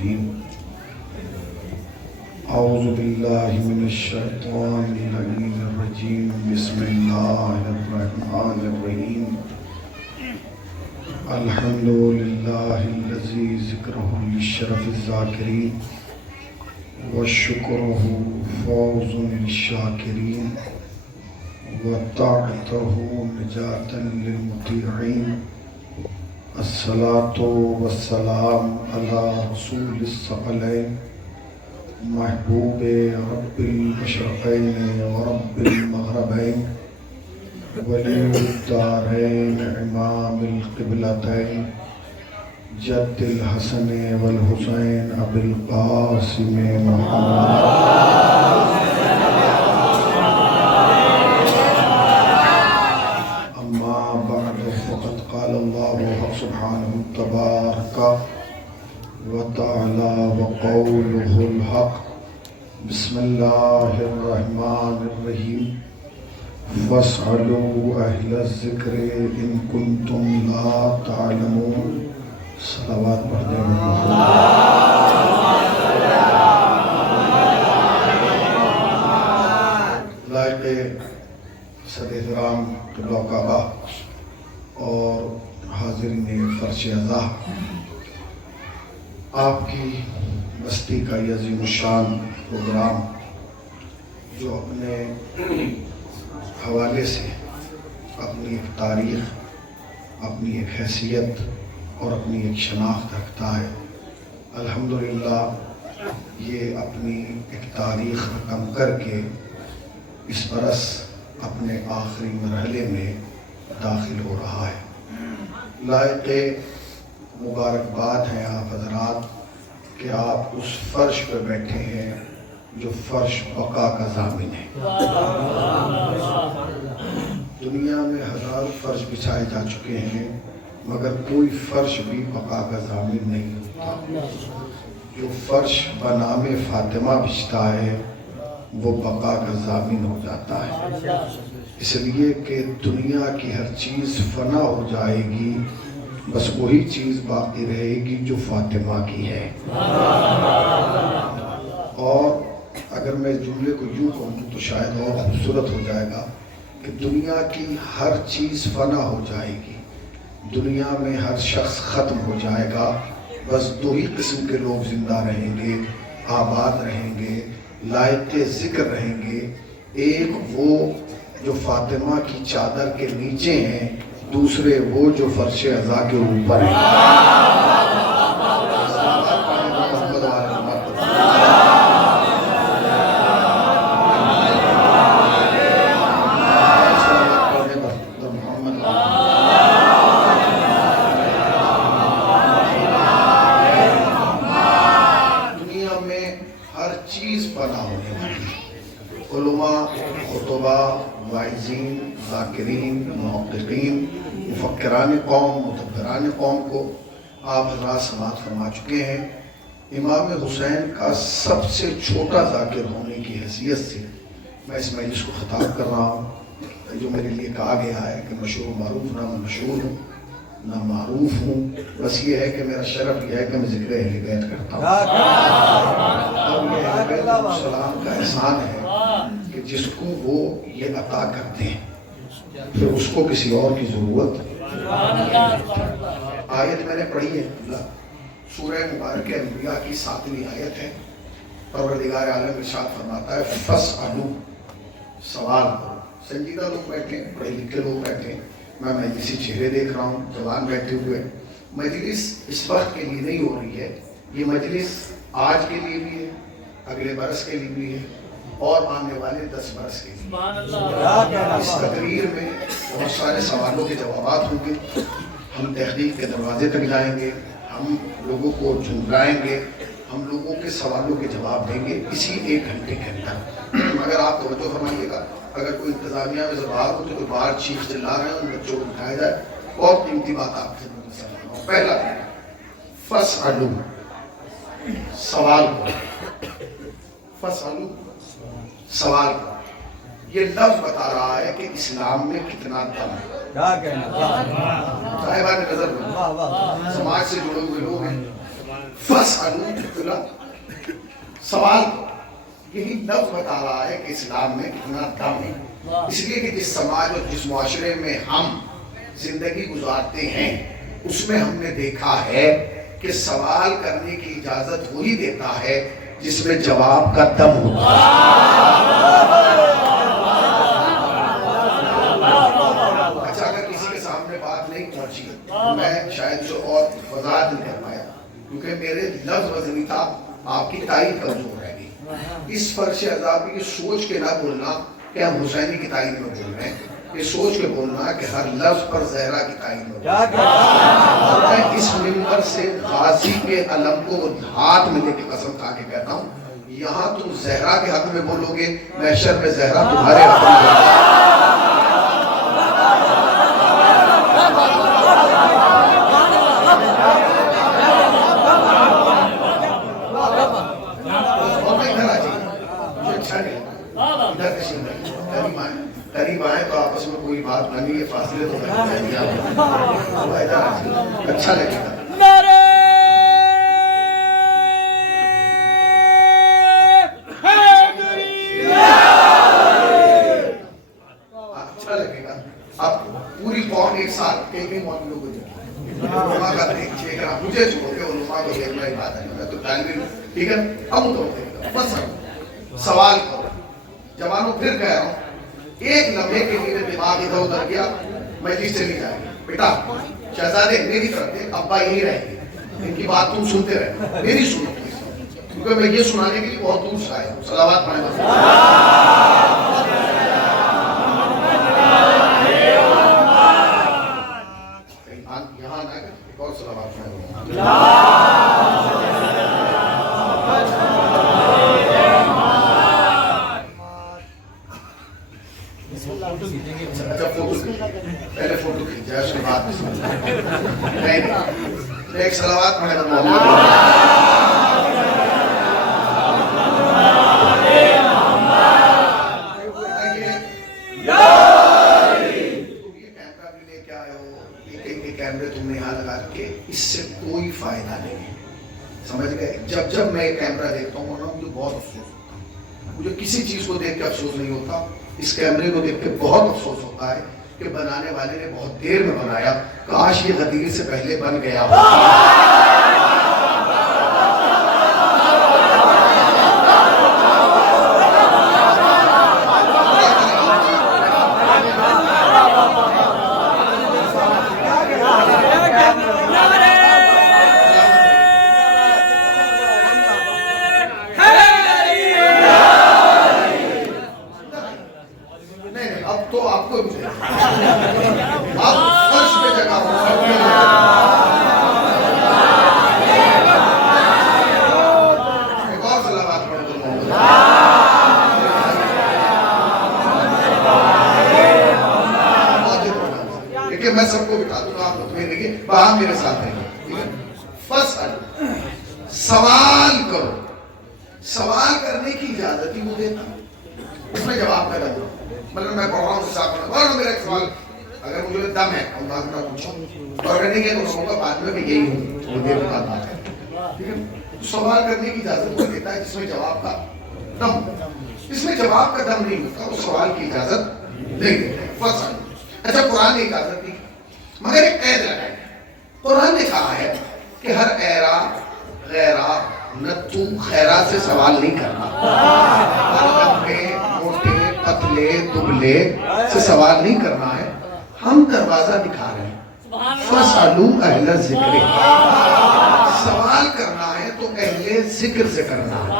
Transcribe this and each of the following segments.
العظیم اعوذ باللہ من الشیطان اللعین الرجیم بسم اللہ الرحمن الرحیم الحمدللہ الذی ذکرہ للشرف الذاکرین وشکرہ فوز للشاکرین وطاعتہ نجاة للمطیعین الصلاة والسلام علی رسول الثقلین محبوب رب المشرقین ورب المغربین ولی الدارین امام القبلتین جد الحسن والحسین ابی القاسم محمد قال الله سبحانه تبارك وتعالى وقوله الحق بسم الله الرحمن الرحيم فاسألوا أهل الذكر إن كنتم لا تعلمون صلوات پڑھنے لائق صد احترام قبلہ کعبہ اور حاضرین فرش عزا، آپ کی بستی کا یہ عظیم الشان پروگرام جو اپنے حوالے سے اپنی ایک تاریخ، اپنی ایک حیثیت اور اپنی ایک شناخت رکھتا ہے، الحمدللہ یہ اپنی ایک تاریخ رقم کر کے اس برس اپنے آخری مرحلے میں داخل ہو رہا ہے۔ لائق مبارکباد ہیں آپ حضرات کہ آپ اس فرش پہ بیٹھے ہیں جو فرش بقا کا ضامن ہے۔ دنیا میں ہزار فرش بچھائے جا چکے ہیں مگر کوئی فرش بھی بقا کا ضامن نہیں ہوتا۔ جو فرش بنام فاطمہ بچھتا ہے وہ بقا کا ضامن ہو جاتا ہے، اس لیے کہ دنیا کی ہر چیز فنا ہو جائے گی، بس وہی چیز باقی رہے گی جو فاطمہ کی ہے۔ اور اگر میں جملے کو یوں کہوں تو شاید اور خوبصورت ہو جائے گا کہ دنیا کی ہر چیز فنا ہو جائے گی، دنیا میں ہر شخص ختم ہو جائے گا، بس دو ہی قسم کے لوگ زندہ رہیں گے، آباد رہیں گے، لائق ذکر رہیں گے۔ ایک وہ جو فاطمہ کی چادر کے نیچے ہیں، دوسرے وہ جو فرش عزا کے اوپر ہیں۔ دنیا میں ہر چیز پناہ ہونے والی، علماء، خطباء، واعظین، ذاکرین، محققین، مفکران قوم، مدبران قوم کو آپ حضرات سماعت فرما چکے ہیں۔ امام حسین کا سب سے چھوٹا ذاکر ہونے کی حیثیت سے میں اس مجلس کو خطاب کر رہا ہوں۔ جو میرے لیے کہا گیا ہے کہ مشہور و معروف، نہ میں مشہور ہوں نہ معروف ہوں، بس یہ ہے کہ میرا شرف یہ ہے کہ میں ذکر اہل بیت کرتا ہوں، اور یہ اہل بیت علیہ السلام کا احسان ہے کہ جس کو وہ یہ عطا کرتے ہیں پھر اس کو کسی اور کی ضرورت۔ آیت میں نے پڑھی ہے، سورہ مبارکہ انبیاء کی 7ویں آیت ہے۔ پروردگار عالم ارشاد فرماتا ہے فَاسْأَلُوا، سوال کرو۔ سنجیدہ لوگ بیٹھے ہیں، پڑھے لکھے لوگ بیٹھے ہیں، میں مجلسی چہرے دیکھ رہا ہوں، جوان بیٹھے ہوئے۔ مجلس اس وقت کے لیے نہیں ہو رہی ہے، یہ مجلس آج کے لیے بھی ہے، اگلے برس کے لیے بھی ہے، اور آنے والے 10 برس کے لیے۔ اس تقریر میں بہت سارے سوالوں کے جوابات ہوں گے، ہم تحقیق کے دروازے تک جائیں گے، ہم لوگوں کو جھنجھلائیں گے، ہم لوگوں کے سوالوں کے جواب دیں گے اسی 1 گھنٹے کے اندر۔ مگر آپ توجہ فرمائیے گا، اگر کوئی انتظامیہ میں سے باہر ہو تو باہر چیخ چلا رہے ہیں، ان بچوں کو اٹھایا جائے۔ بہت قیمتی بات آپ کے سامنے سمجھ رہا ہوں۔ پہلا فَاسْأَلُوا، سوال کرو۔ فَاسْأَلُوا، سوال کرو۔ یہ لفظ بتا رہا ہے کہ اسلام میں کتنا دم ہے۔ صاحبان نظر سماج سے جڑے ہوئے لوگ ہیں، فَاسْأَلُوا سوال کرو. یہی لفظ بتا رہا ہے کہ اسلام میں کتنا دم ہے. اس لیے کہ جس سماج اور جس معاشرے میں ہم زندگی گزارتے ہیں اس میں ہم نے دیکھا ہے کہ سوال کرنے کی اجازت وہی دیتا ہے جس میں جواب کا دم ہوتا ہے. اچھا اگر کسی کے سامنے بات نہیں پہنچی میں شاید جو اور وضاحت نہیں کر پایا کیونکہ میرے لفظ وزنی تھا, آپ کی تائید کمزور رہ گئی. اس فرش عذابی کی سوچ کے نہ بولنا کہ ہم حسینی کی تائید میں بول رہے ہیں, یہ سوچ کے بولنا کہ ہر لفظ پر زہرا کی تائید میں بول رہے ہیں. میں اس منبر سے غازی کے علم کو ہاتھ میں لے کے قسم کھا کے کہتا ہوں, یہاں تم زہرا کے حق میں بولو گے, محشر میں زہرا تمہارے حق میں بولو گے. قریب آئے تو آپس میں کوئی بات نہ نہیں, فاصلے تو اچھا لگے گا. اچھا لگے گا. اب پوری قوم ایک ساتھ کئی معاملوں کو دیکھیں, علماء کا دیکھیے گا, مجھے چھوڑ کے علماء کو دیکھنا ہی بات ہے, میں تو طالب علم, ٹھیک ہے. اب تو بس سوال کرو. جوانوں پھر کہہ رہا ہوں, ایک لمحے کے لیے دماغ ادھر ادھر گیا, مجلس چلی جائے گی. بیٹا شہزادے میری طرف دے, ابا یہی رہیں گے, ان کی بات تم سنتے رہے, میری سنو کیونکہ میں یہ سنانے کے لیے بہت دور سے آیا ہوں. صلوات پڑھیں بس. یہاں نہ ایک اور صلوات پڑھیں. پہلے فوٹو کھینچا ہے, اس کے بعد ایک صلوات پڑھے گا محمد. یہ کیمرہ بھی لے کے آئے ہو, یہ کیمرے تم نے یہاں لگا کے, اس سے کوئی فائدہ نہیں ہے, سمجھ گئے. جب میں کیمرہ دیکھتا ہوں نا مجھے بہت افسوس ہوتا ہے. مجھے کسی چیز کو دیکھ کے افسوس نہیں ہوتا, اس کیمرے کو دیکھ کے بہت افسوس ہوتا ہے کہ بنانے والے نے بہت دیر میں بنایا, کاش یہ غدیر سے پہلے بن گیا ہو. اب تو آپ کو بھی آپ فرش پہ جگہ ہو. ایک اور صلوات پڑھ دو. لیکن میں سب کو بتا دوں گا, آپ مطمئن رہیے, وہاں میرے ساتھ رہیے. فَاسْأَلُوا سوال کرو. سوال کرنے کی اجازت ہی مجھے دیتا, اس میں جواب کا دم. مطلب میں پڑھ رہا ہوں ساتھ میرا ایک سوال, اگر مجھے دم ہے اور بات میں پوچھوں اور اگر نہیں ہے تو کہوں گا بعد میں یہی ہوں, تھوڑی دیر بعد بات ہے. سوال کرنے کی اجازت وہ دیتا ہے جس میں جواب کا دم. اس میں جواب کا دم نہیں ہوتا, وہ سوال کی اجازت نہیں دیتا. اچھا قرآن نے اجازت دی مگر ایک قید لگائی. قرآن نے کہا ہے کہ ہر ایرا غیرہ نتو خیرہ سے سوال نہیں کرنا, موٹے پتلے دبلے سے سوال نہیں کرنا ہے. ہم دروازہ دکھا رہے ہیں. فَاسْأَلُوا أَهْلَ الذِّكْرِ, سوال کرنا ہے تو اہل ذکر سے کرنا ہے.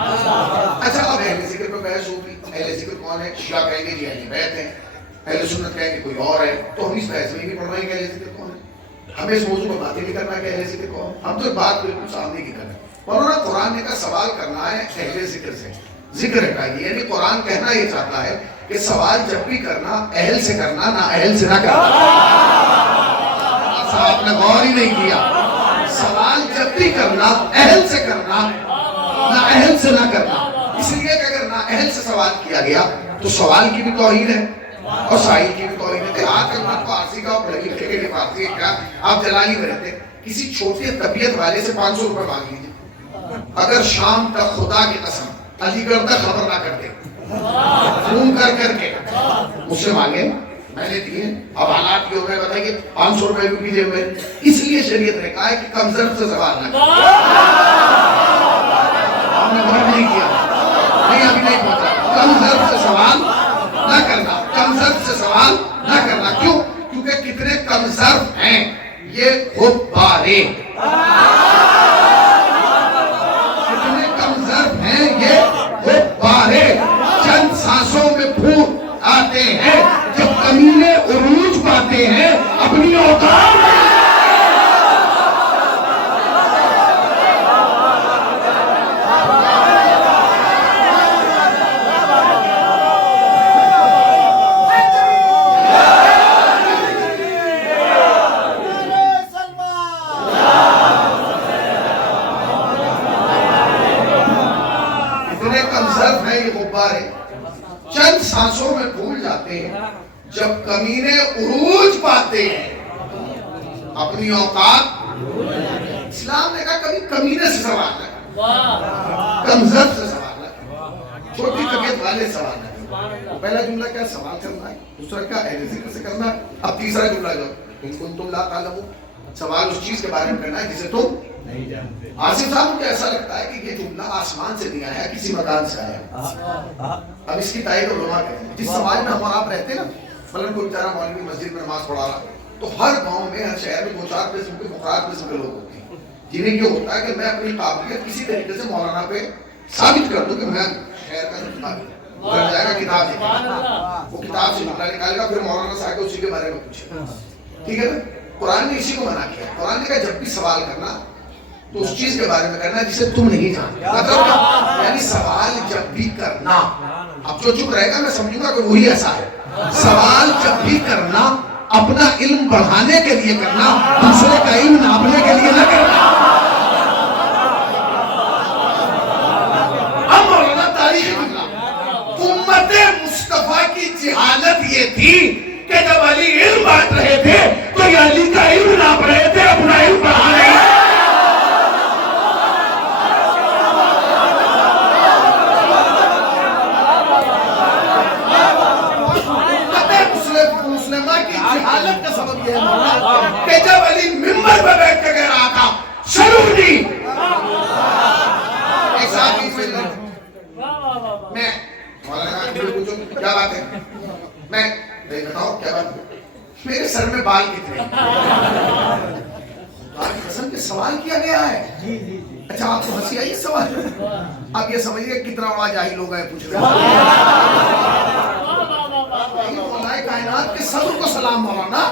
اچھا اب اہل ذکر پہ بحث ہوگی. اہل ذکر کون ہے؟ شیعہ کہیں گے جی اہل بیت ہیں, اہل سنت کہیں گے کوئی اور ہے. تو ہم اس بحث میں نہیں پڑھ رہے ہیں کہ اہل ذکر کون ہے. ہمیں اس موضوع پر باتیں نہیں کرنا کہ اہل ذکر کون. ہم تو بات بالکل سامنے کی کر رہے ہیں. مولانا قرآن نے کہا سوال کرنا ہے اہل ذکر سے. ذکر ہے یعنی قرآن کہنا یہ چاہتا ہے کہ سوال جب بھی کرنا اہل سے کرنا, نہ اہل سے نہ کرنا. آپ نے غور ہی نہیں کیا. سوال جب بھی کرنا اہل سے کرنا, نہ اہل سے نہ کرنا. اس لیے کہ اگر نہ اہل سے سوال کیا گیا تو سوال کی بھی توہین ہے اور سائل کی بھی توہین ہے. آج کل بات فارسی کا پڑھے لکھے کے لیے فارسی ہے کیا, آپ جلالی میں رہتے کسی چھوٹے طبیعت والے سے 500 روپے مانگ لیجیے, اگر شام تک خدا کی قسم علی گڑھ تک خبر نہ کر دے، فون کر کے مجھ سے مانگے، میں نے دیے، اب حالات یہ ہو گئے بتائیے 500 روپے بھی کیجئے میں، اس لیے شریعت نے کہا ہے کہ کم ظرف سے سوال نہ کرنا۔ ہم نے غور نہیں کیا، نہیں ابھی نہیں پہنچا، کم ظرف سے سوال نہ کرنا، کم ظرف سے سوال نہ کرنا۔ کیوں؟ کیونکہ کتنے کم ظرف ہیں یہ غبارے، کتنے کم ظرف ہیں یہ غبارے، چند سانسوں میں پھول آتے ہیں، جب کمینے عروج پاتے ہیں اپنی اوقات میں۔ اتنے کم ظرف ہیں یہ غبارے، چند سانسوں میں پھول جاتے ہیں، جب کمینے عروج پاتے ہیں اپنی اوقات۔ اسلام نے کہا کبھی کمینے سے سوال نہ کرنا، کم ظرف سے سوال نہ کرنا، چھوٹی طبیعت والے سوال نہ کرنا۔ پہلا جملہ کیا سوال کرنا ہے، دوسرا کیا اہل ذکر سے کرنا ہے، اب تیسرا جملہ جو ان کنتم لا تعلمون، سوال اس چیز کے بارے میں کرنا ہے جسے تم نہیں جانتے۔ آصف صاحب کو ایسا لگتا ہے کہ یہ جملہ آسمان سے نہیں آیا، کسی مکان سے آیا۔ اب اس کی تائید علماء کہتے ہیں، جس سماج میں ہم اور آپ رہتے ہیں نا، مثلاً کوئی بیچارہ مولوی مسجد میں نماز پڑھا رہا، تو ہر گاؤں میں ہر شہر میں 2-4 قسم کے فقراء قسم کے لوگ ہوتے ہیں جنہیں یہ ہوتا ہے کہ میں اپنی قابلیت کسی طریقے سے مولانا پہ ثابت کر دوں کہ میں شہر کا کتاب گھر جائے گا، کتاب دیکھے، وہ کتاب سے جملہ نکالے گا، پھر مولانا سے آگے اسی کے بارے میں پوچھے گا، ٹھیک ہے نا؟ قرآن نے اسی کو منع کیا، قرآن نے کہا جب بھی سوال کرنا تو اس چیز کے بارے میں کرنا جسے تم نہیں جانتے، مطلب یعنی سوال جب بھی کرنا، اب جو چپ رہے گا میں سمجھوں گا کہ وہی ایسا ہے، سوال جب بھی کرنا اپنا علم بڑھانے کے لیے کرنا، دوسرے کا علم ناپنے کے لیے نہ کرنا۔ اب مولانا تاریخ امت مصطفیٰ کی جہالت یہ تھی کہ جب علی علم بانٹ رہے تھے تو یہ علی کا علم ناپ رہے تھے، اپنا علم بڑھا رہے تھے۔ حالت کا سبب یہ ہے کہ جب علی ممبر پہ بیٹھ کے کہہ رہا تھا شروعی ایک ساتھ ہی میں مولانا کہا پوچھو کیا بات ہے، میں بتاؤ کیا بات ہے، میرے سر میں بال کتنے، قسم کے سوال کیا گیا ہے۔ اچھا آپ کو ہنسی آئی سوال، آپ یہ سمجھئے کتنا بڑا جاہل لوگ ہیں پوچھ رہے کائنات کے صدر کو سلام مولانا،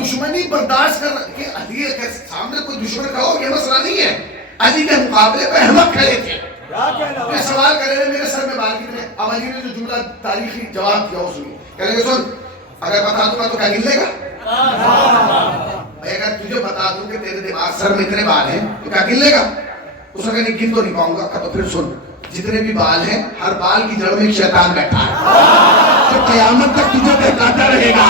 دشمنی برداشت کر کہ علی کے سامنے کوئی دشمن کا ہو یہ مسئلہ نہیں ہے، علی کے مقابلے پہ احمد کھڑے تھے، یہ سوال کر رہے میرے سر میں بال کتنے، اب علی نے جو جملہ تاریخی جواب دیا اس میں کہنے گے سن اگر بتا دوں گا تو کیا گن لے گا، اگر تجھے بتا دوں کہ تیرے دماغ سر میں اتنے بال ہیں تو کیا گن لے گا، اس نے کہا گن تو نہیں پاؤں گا، تو پھر سن جتنے بھی بال ہیں ہر بال کی جڑ میں ایک شیطان بیٹھا ہے جو قیامت تک تجھے بہکاتا رہے گا۔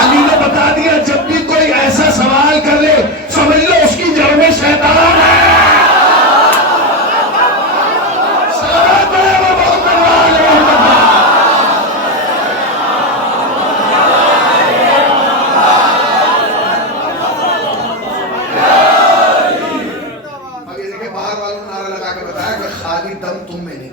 علی نے بتا دیا جب بھی کوئی ایسا سوال کر لے سمجھ لو اس کی جڑ میں شیطان ہے۔ اب یہ دیکھیں باہر والوں نے نعرہ لگا کے بتایا کہ خالی دم تم میں نہیں،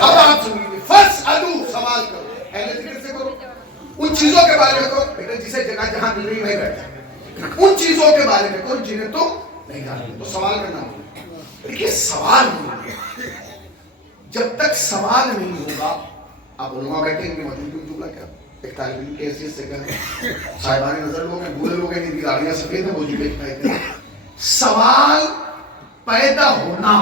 اب آپ سنیے فَاسْأَلُوا سوال کرو، اہل ذکر سے کرو، ان چیزوں کے بارے میں کرو، بیٹا جسے جگہ جہاں مل رہی وہیں بیٹھے، ان چیزوں کے بارے میں کرو جنہیں تم نہیں جانتے، تو سوال کرنا ہوگا۔ دیکھیے سوال نہیں ہوگا، جب تک سوال نہیں ہوگا، آپ علماء بیٹھے ہیں موجود کی جملہ کیا ایک طالب علم کی حیثیت سے کہیں صاحبان نظر لوگ ہیں، بوڑھے لوگ ہیں، ان کی گاڑیاں سفید ہیں، موجود ایک سوال پیدا ہونا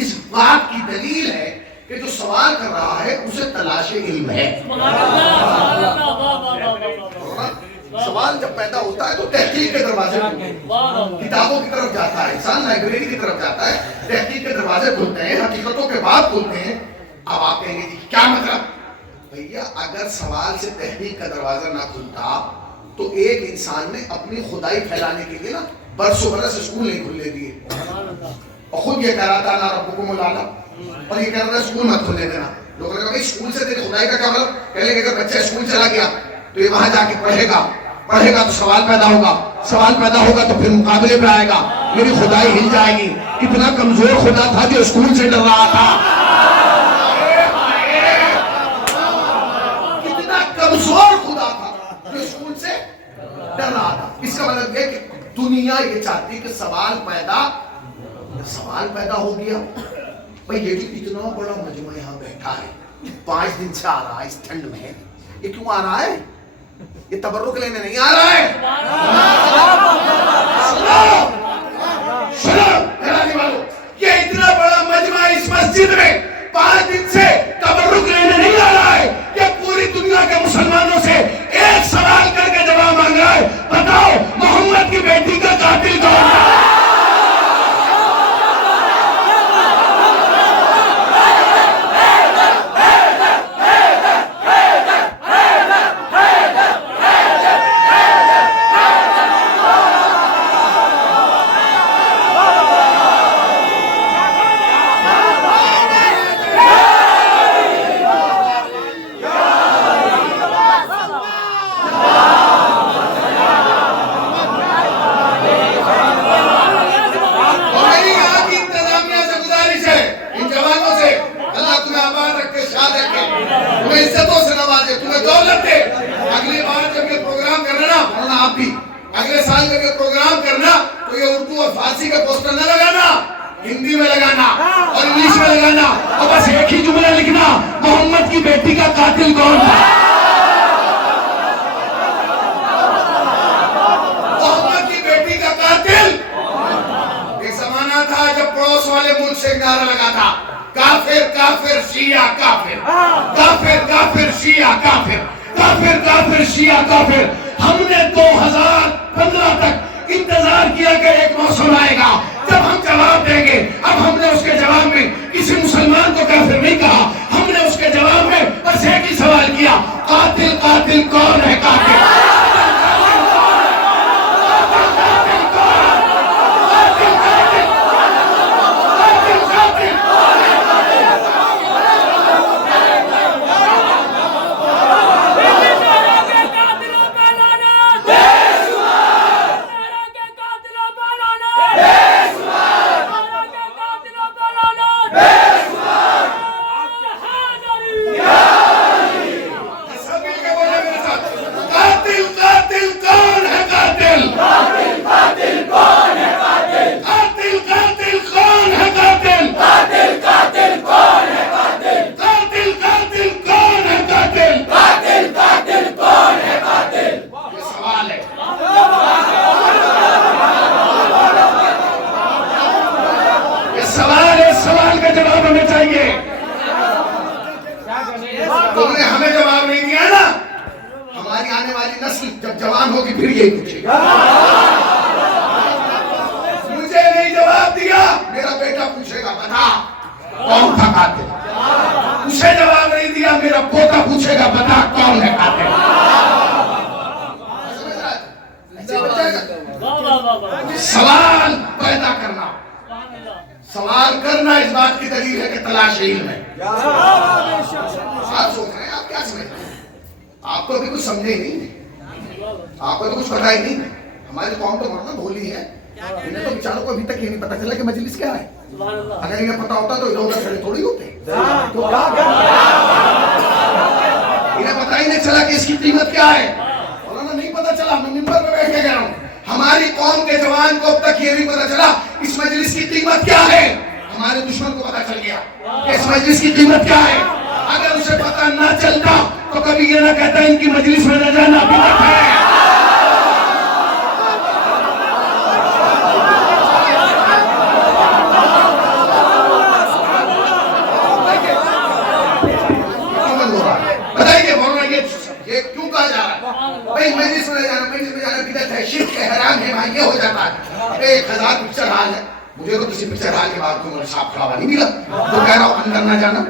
اس بات کی دلیل ہے کہ جو سوال کر رہا ہے اسے تلاش علم ہے. سوال جب پیدا ہوتا ہے تو تحقیق کے دروازے کتابوں کی طرف جاتا ہے, انسان لائبریری کی طرف جاتا ہے, تحقیق کے دروازے کھلتے ہیں, حقیقتوں کے بعد کھلتے ہیں. اب آپ کہیں گے جی کیا مطلب؟ بھیا اگر سوال سے تحقیق کا دروازہ نہ کھلتا تو ایک انسان نے اپنی خدائی پھیلانے کے لیے نا برسوں برس اسکول نہیں کھلنے دیے, اور خود یہ کہہ رہا تھا نا ربکم الاعلی, اور یہ کہہ رہا تھا اسکول مت کھلنے دینا. لوگوں نے کہا بھائی اسکول سے تیری خدائی کا کیا مطلب؟ کہنے کہ اگر بچہ اسکول چلا گیا تو یہ وہاں جا کے پڑھے گا تو سوال پیدا ہوگا, سوال پیدا ہوگا تو پھر مقابلے پہ آئے گا, میری خدائی ہل جائے گی. کتنا کمزور خدا تھا جو اسکول سے ڈر رہا تھا, کتنا کمزور خدا تھا جو اسکول سے ڈر رہا تھا. اس کا مطلب یہ کہ دنیا یہ چاہتی کہ سوال پیدا ہو گیا. بھائی یہ جو اتنا بڑا مجمع یہاں بیٹھا ہے 5 دن سے آ رہا ہے اس ٹھنڈ میں, یہ کیوں آ رہا ہے؟ یہ تبرک لینے نہیں آ رہا ہے. یہ اتنا بڑا مجمع اس مسجد میں 5 دن سے تبرک لینے نہیں آ رہا ہے. یہ پوری دنیا کے مسلمانوں سے ایک سوال کر کے جواب مانگ رہا ہے, بتاؤ محمد کی بیٹی کا قاتل کون ہے؟ اگلے سال جب یہ پروگرام کرنا تو یہ اردو اور فارسی کا پوسٹر نہ لگانا, ہندی میں لگانا اور انگلش میں لگانا, اور بس ایک ہی جملہ لکھنا, محمد کی بیٹی کا قاتل کون تھا؟ محمد کی بیٹی کا قاتل. ایک زمانہ تھا جب پڑوس والے ملک سے نعرہ لگا تھا, کافر کافر شیعہ کافر, کافر کافر شیعہ کافر, کافر کافر شیعہ کافر. ہم نے 2015 تک انتظار کیا کہ ایک موسم آئے گا جب ہم جواب دیں گے. اب ہم نے اس کے جواب میں کسی مسلمان کو کافر نہیں کہا, ہم نے اس کے جواب میں بس ایک ہی سوال کیا, قاتل قاتل کون ہے؟ قاتل جب جوان ہوگی پھر یہی پوچھے گا. مجھے نہیں جواب دیا, میرا بیٹا پوچھے گا بتا کون تھا قاتل. اسے جواب نہیں دیا, میرا پوتا پوچھے گا بتا کون ہے قاتل. سوال پیدا کرنا, سوال کرنا اس بات کی دلیل ہے کہ تلاش علم ہے. آپ سوچ رہے ہیں, آپ کیا سمجھ رہے ہیں؟ آپ کو ابھی کچھ سمجھے ہی نہیں, آپ کو تو کچھ پتا ہی نہیں. ہماری قوم تو مرنا بھولی ہے, انہیں تو بیچاروں کو ابھی تک یہ نہیں پتا چلا کہ مجلس کیا ہے. اگر انہیں پتا ہوتا تو ادھر ادھر کھڑے تھوڑی ہوتے. انہیں پتا ہی نہیں چلا کہ اس کی قیمت کیا ہے. مولانا نہیں پتا چلا, میں منبر پہ بیٹھ کے کہہ رہا ہوں, ہماری قوم کے جوان کو اب تک یہ نہیں پتا چلا اس مجلس کی قیمت کیا ہے. ہمارے دشمن کو پتا چل گیا کہ اس مجلس کی قیمت کیا ہے. اگر اسے پتا نہ چلتا تو کبھی یہ نہ کہتا ان کی مجلس میں نہ جانا بدعت ہے. کرتا ہے 1000 پکچر ہال ہے, مجھے تو کسی پکچر ہال کے بعد کوئی مولوی صاحب کھڑا ہوا نہیں ملا. تو کہہ رہا ہوں اندر نہ جانا,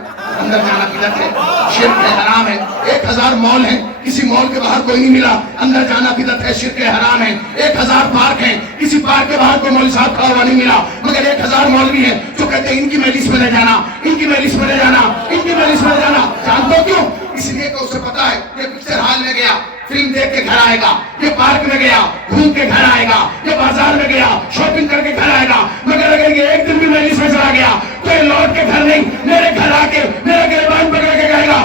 اندر جانا بدعت ہے, شرک ہے, حرام ہے. 1000 مال ہیں, کسی مال کے باہر کوئی نہیں ملا, اندر جانا بدعت ہے, شرک ہے, حرام ہے. 1000 پارک ہیں, کسی پارک کے باہر کوئی مولوی صاحب کھڑا ہوا نہیں ملا, مگر 1000 مولوی ہیں جو کہتے ہیں ان کی مجلس میں نہ جانا, ان کی مجلس میں نہ جانا, ان کی مجلس میں نہ جانا. جانتے ہو کیوں؟ اس لیے کہ اسے پتا ہے یہ پکچر ہال میں گیا فلم دیکھ کے گھر آئے گا, یہ پارک میں گیا گھوم کے گھر آئے گا, یہ بازار میں گیا شاپنگ کر کے گھر آئے گا. مگر اگر یہ ایک دن بھی مجلس میں چلا گیا تو یہ لوٹ کے گھر نہیں, میرے گھر آ کے میرا گریبان پکڑ کے کہے گا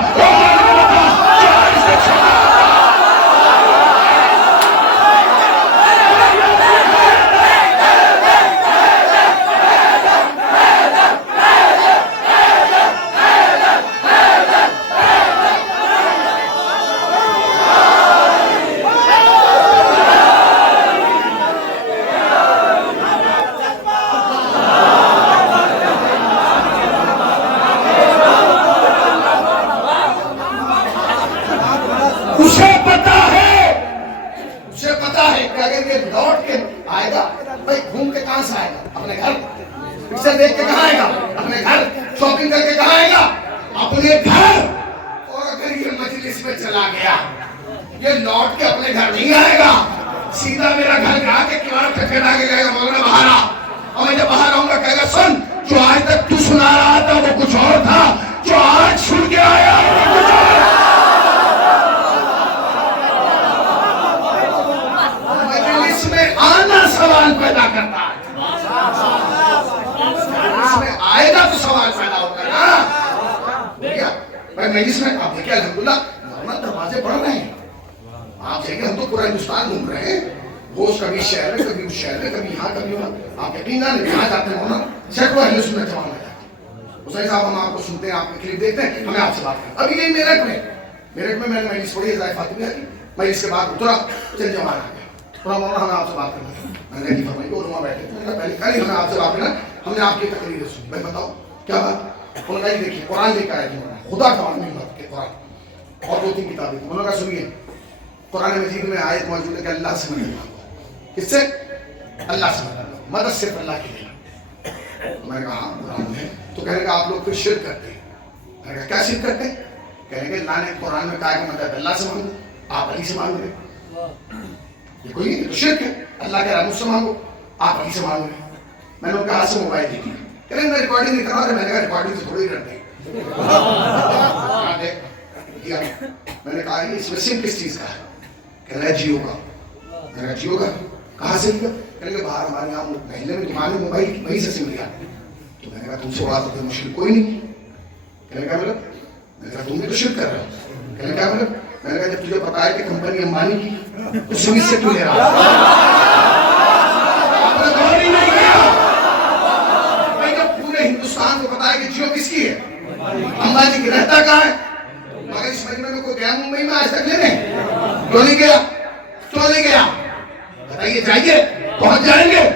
دیکھ کے کہاں آئے گا, اپنے گھر شاپنگ کر کے کہاں آئے گا, اپنے گھر. اور اگر یہ مجلس میں چلا گیا یہ لوٹ کے اپنے گھر نہیں آئے گا, سیدھا میرا گھر جا کے کیوار کھٹکھٹا کے کہے گا مولانا باہر آ. اور میں جب باہر آؤں گا کہے گا سن, جو آج تک تو سنا رہا تھا وہ کچھ اور تھا, جو آج سن کے آیا وہ کچھ اور. مجلس میں آنا سوال پیدا کرتا ہے, آئے گا تو سوال پیدا ہوگا نا. میں مجلس میں آپ دیکھیں الحمدللہ مولانا دروازے پڑھ رہے ہیں, آپ دیکھیں ہم تو پورا ہندوستان گھوم رہے ہیں, روز کبھی شہر میں کبھی اس شہر میں کبھی یہاں کبھی وہاں. آپ یقین نہ جہاں جاتے ہیں مولانا سینکڑوں اہل سنت جوان ہو جاتے ہیں. حسین صاحب ہم آپ کو سنتے ہیں, آپ کے کلپ دیکھتے ہیں, ہمیں آپ سے بات کریں. ابھی یہی میرٹھ میں میں نے مجلس پڑھی ہے فاطمیہ کی, مجلس کے بعد اترا چل جوان آ گیا, تھوڑا مولانا ہمیں آپ سے بات کرنا ہے. میں نے فرمائی کہ علماء بیٹھے تھے, پہلے کل ہی ہمیں آپ سے بات کرنا, ہم نے آپ کی تقریر سنی, بھائی بتاؤ کیا بات. انہوں نے دیکھیے قرآن لے کر آئے تھے, خدا کا نہیں بات کہ قرآن اور 2-3 کتابیں تھیں. انہوں نے سنیے قرآن مجید میں آیت موجود ہے کہ اللہ سے مدد مانگو. کس سے؟ اللہ سے مدد, مدد صرف اللہ کی ہے. میں نے کہا ہاں قرآن ہے. تو کہنے کا آپ لوگ پھر شرک کرتے ہیں. میں نے کہا کیا شرک کرتے ہیں؟ کہنے کہ اللہ نے قرآن میں کہا کہ مدد اللہ سے مانگو, آپ علی سے مانگ رہے, یہ کوئی نہیں, تو شرک ہے. اللہ کہہ رہا مجھ سے مانگو, آپ علی سے مانگ رہے. میں نے ان کے ہاتھ سے موبائل دے دیا, کہ میں ریکارڈنگ نہیں کر رہا تھا. میں نے کہا ریکارڈنگ سے تھوڑی کرتے ہیں. میں نے کہا اس میں سم کس چیز کا ہے؟ کہہ رہا ہے جیو کا. میں نے کہا جیو کا کہاں سے لیا؟ کہنے کہ باہر ہمارے یہاں محلے میں تمہارے موبائل وہیں سے سم لیا. تو میں نے کہا تم سے بڑا تو مشکل کوئی نہیں. کہنے کا مطلب, میں نے کہا تم بھی تو شرک کر رہے ہو. کہنے کا مطلب, میں نے کہا جب تجھے پتا ہے کہ کمپنی امبانی کی تو سمجھ سے کیوں لے رہا آپ نے غور ہی نہیں کیا. میں جب پورے ہندوستان کو پتا ہے کہ جیو کس کی ہے, امبانی کی, رہتا کہاں ہے, مگر اس مہینے میں کوئی گیا ممبئی میں آج تک لینے, کیوں نہیں گیا, کیوں نہیں گیا بتائیے. جائیے پہنچ جائیں گے,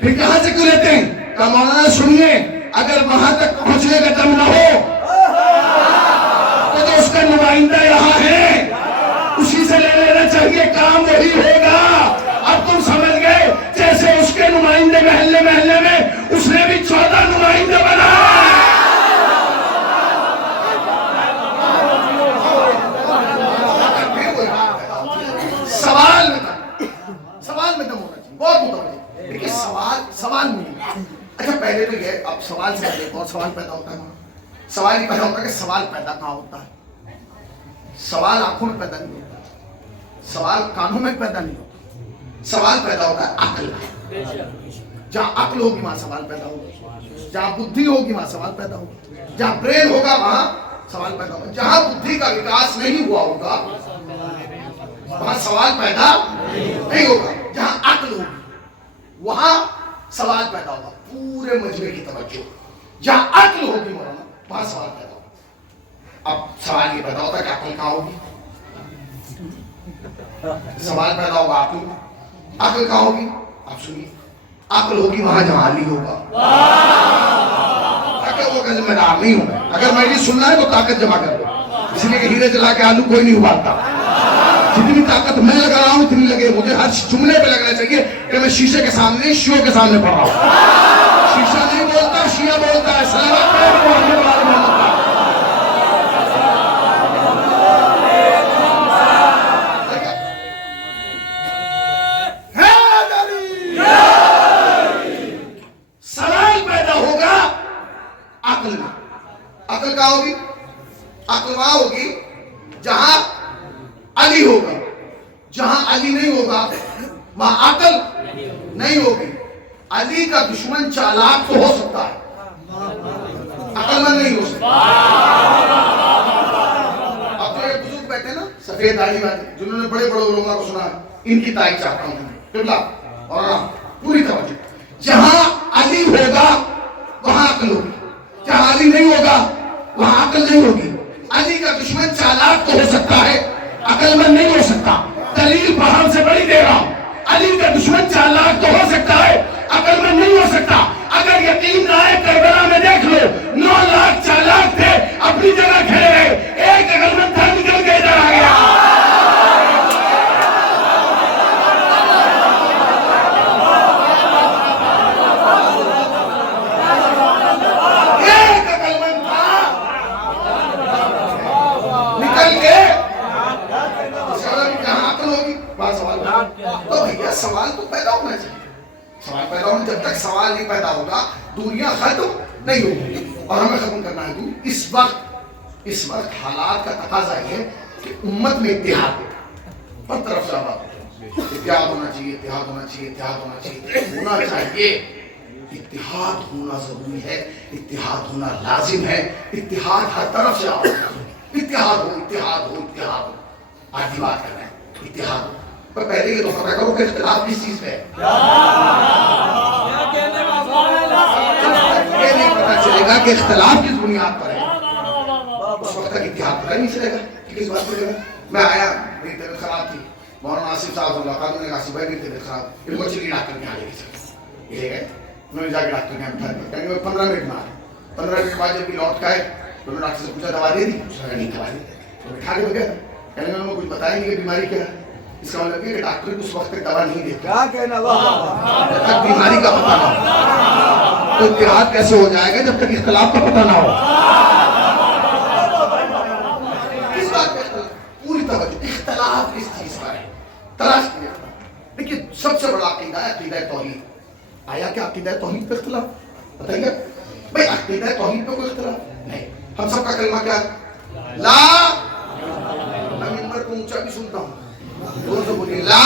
پھر کہاں سے کیوں لیتے ہیں؟ کہ مولانا سنیے, اگر وہاں تک پہنچنے کا دم نہ ہو تو اس کا نمائندہ یہاں ہے, اسی سے لے لینا چاہیے, کام وہی ہوگا. اب تم سمجھ گئے, جیسے اس کے نمائندے محلے محلے میں اس نے بھی 14 نمائندے بنائے. سوال میں دم ہونا چاہیے, بہت متوجہ. دیکھیے سوال نہیں. اچھا پہلے تو یہ, اب سوال سے پہلے اور سوال پیدا ہوتا ہے. سوال یہ پیدا ہوتا ہے کہ سوال پیدا کہاں ہوتا ہے. سوال آنکھوں میں پیدا نہیں ہوتا, سوال کانوں میں پیدا نہیں ہوتا, سوال پیدا ہوتا ہے عقل میں. جہاں عقل ہوگی وہاں سوال پیدا ہوگا, جہاں بدھی ہوگی وہاں سوال پیدا ہوگا, جہاں برین ہوگا وہاں سوال پیدا ہوگا. جہاں بدھی کا وکاس نہیں ہوا ہوگا وہاں سوال پیدا نہیں ہوگا. جہاں عقل ہوگی وہاں سوال پیدا ہوگا. پورے مجمع کی توجہ, جہاں عقل ہوگی مولانا وہاں سوال پیدا ہوگا. اب سوال یہ پیدا ہوتا ہے کہ عقل کہاں ہوگی, سوال پیدا ہوگا عقل میں. عقل کہاں ہوگی, آپ سنیے, عقل ہوگی وہاں جہاں علی ہوگا. تاکہ وہ ذمہ دار نہیں ہوگا. اگر میں یہ سننا ہے تو طاقت جمع کر دو, اس لیے کہ ہیرے جلا کے آلو کوئی نہیں ابالتا. جتنی طاقت میں لگا رہا ہوں اتنی لگے مجھے ہر جملے پہ لگنا چاہیے کہ میں شیشے کے سامنے شیعوں کے سامنے پڑھ رہا ہوں. شیشہ نہیں بولتا، شیعہ بولتا ہے. صلوات محمد وآل محمد. سوال پیدا ہوگا عقل میں. عقل کہاں ہوگی؟ عقل وہاں ہوگی جہاں علی ہوگا. جہاں علی نہیں ہوگا وہاں عقل نہیں ہوگی. علی کا دشمن چالاک تو ہو سکتا ہے، عقل مند نہیں ہو سکتا. اب تو ایک بزرگ بیٹھے نا سفید داڑھی والے جنہوں نے بڑے بڑے علماء کو سنا، ان کی تائید چاہتا ہوں قبلہ اور پوری توجہ. جہاں علی ہوگا وہاں عقل ہوگی، جہاں علی نہیں ہوگا وہاں عقل نہیں ہوگی. علی کا دشمن چالاک تو ہو سکتا ہے، عقل مند نہیں ہو سکتا. دلیل باہر سے بڑی دے رہا ہوں. علی کا دشمن چالاک تو ہو سکتا ہے، عقل مند نہیں ہو سکتا. اگر یقین نہ آئے کربلا میں دیکھ لو، 9 لاکھ چالاک تھے اپنی جگہ کھڑے رہے، ایک عقل مند تھا نکل کے ادھر آ گیا. تو بھیا سوال تو پیدا ہونا چاہیے. سوال پیدا ہونا، جب تک سوال نہیں پیدا ہوگا دنیا ختم نہیں ہوگی. اور ہمیں ختم کرنا ہے تو اس وقت حالات کا تقاضا یہ ہے کہ امت میں اتحاد ہر طرف سے اتحاد ہونا چاہیے، اتحاد ہونا چاہیے، اتحاد ہونا چاہیے، ہونا چاہیے. اتحاد ہونا ضروری ہے، اتحاد ہونا لازم ہے. اتحاد ہر طرف سے اتحاد ہو، اتحاد ہو، اتحاد ہو. آج کی بات کر رہے ہیں اتحاد ہو. پر پہلے یہ تو پتہ کرو کہ اختلاف کس چیز پہ ہے. یہ نہیں پتہ چلے گا کہ اختلاف کس بنیاد پر ہے، اس وقت تک اتحاد پتہ نہیں چلے گا کہ کس بات پر ہے. میں آیا، میری طبیعت خراب تھی، مولانا آصف صاحب ملاقات میں نے کہا بھائی میری طبیعت خراب، ان کو چلی ڈاکٹر کے یہاں لے کے لے گئے. انہوں نے جا کے ڈاکٹر کے یہاں بٹھا دیا. 15 منٹ میں آئے. 15 منٹ بعد جب بھی لوٹ کے آئے تو انہوں نے ڈاکٹر سے پوچھا دوا دے دی؟ اس نے کہا نہیں دوا دی. تو بٹھا کے بگیا کہنے انہوں نے کچھ بتایا نہیں کہ بیماری کیا ہے. اس کا مطلب یہ کہ ڈاکٹر اس وقت تک دوا نہیں دیتا جب تک بیماری کا پتہ نہ ہو. تو اتحاد کیسے ہو جائے گا جب تک اختلاف کا پتہ نہ ہو. کس بات کا اختلاف؟ پوری توجہ. اختلاف کس چیز پر ہے؟ تلاش کیا. دیکھیے سب سے بڑا عقیدہ ہے عقیدہ توحید. آیا کہ عقیدہ توحید پہ اختلاف بتائیے بھائی؟ عقیدہ توحید پہ کوئی اختلاف نہیں. ہم سب کا کلمہ کیا ہے؟ لا. میں ممبر کو اونچا بھی سنتا ہوں، بولیے لا.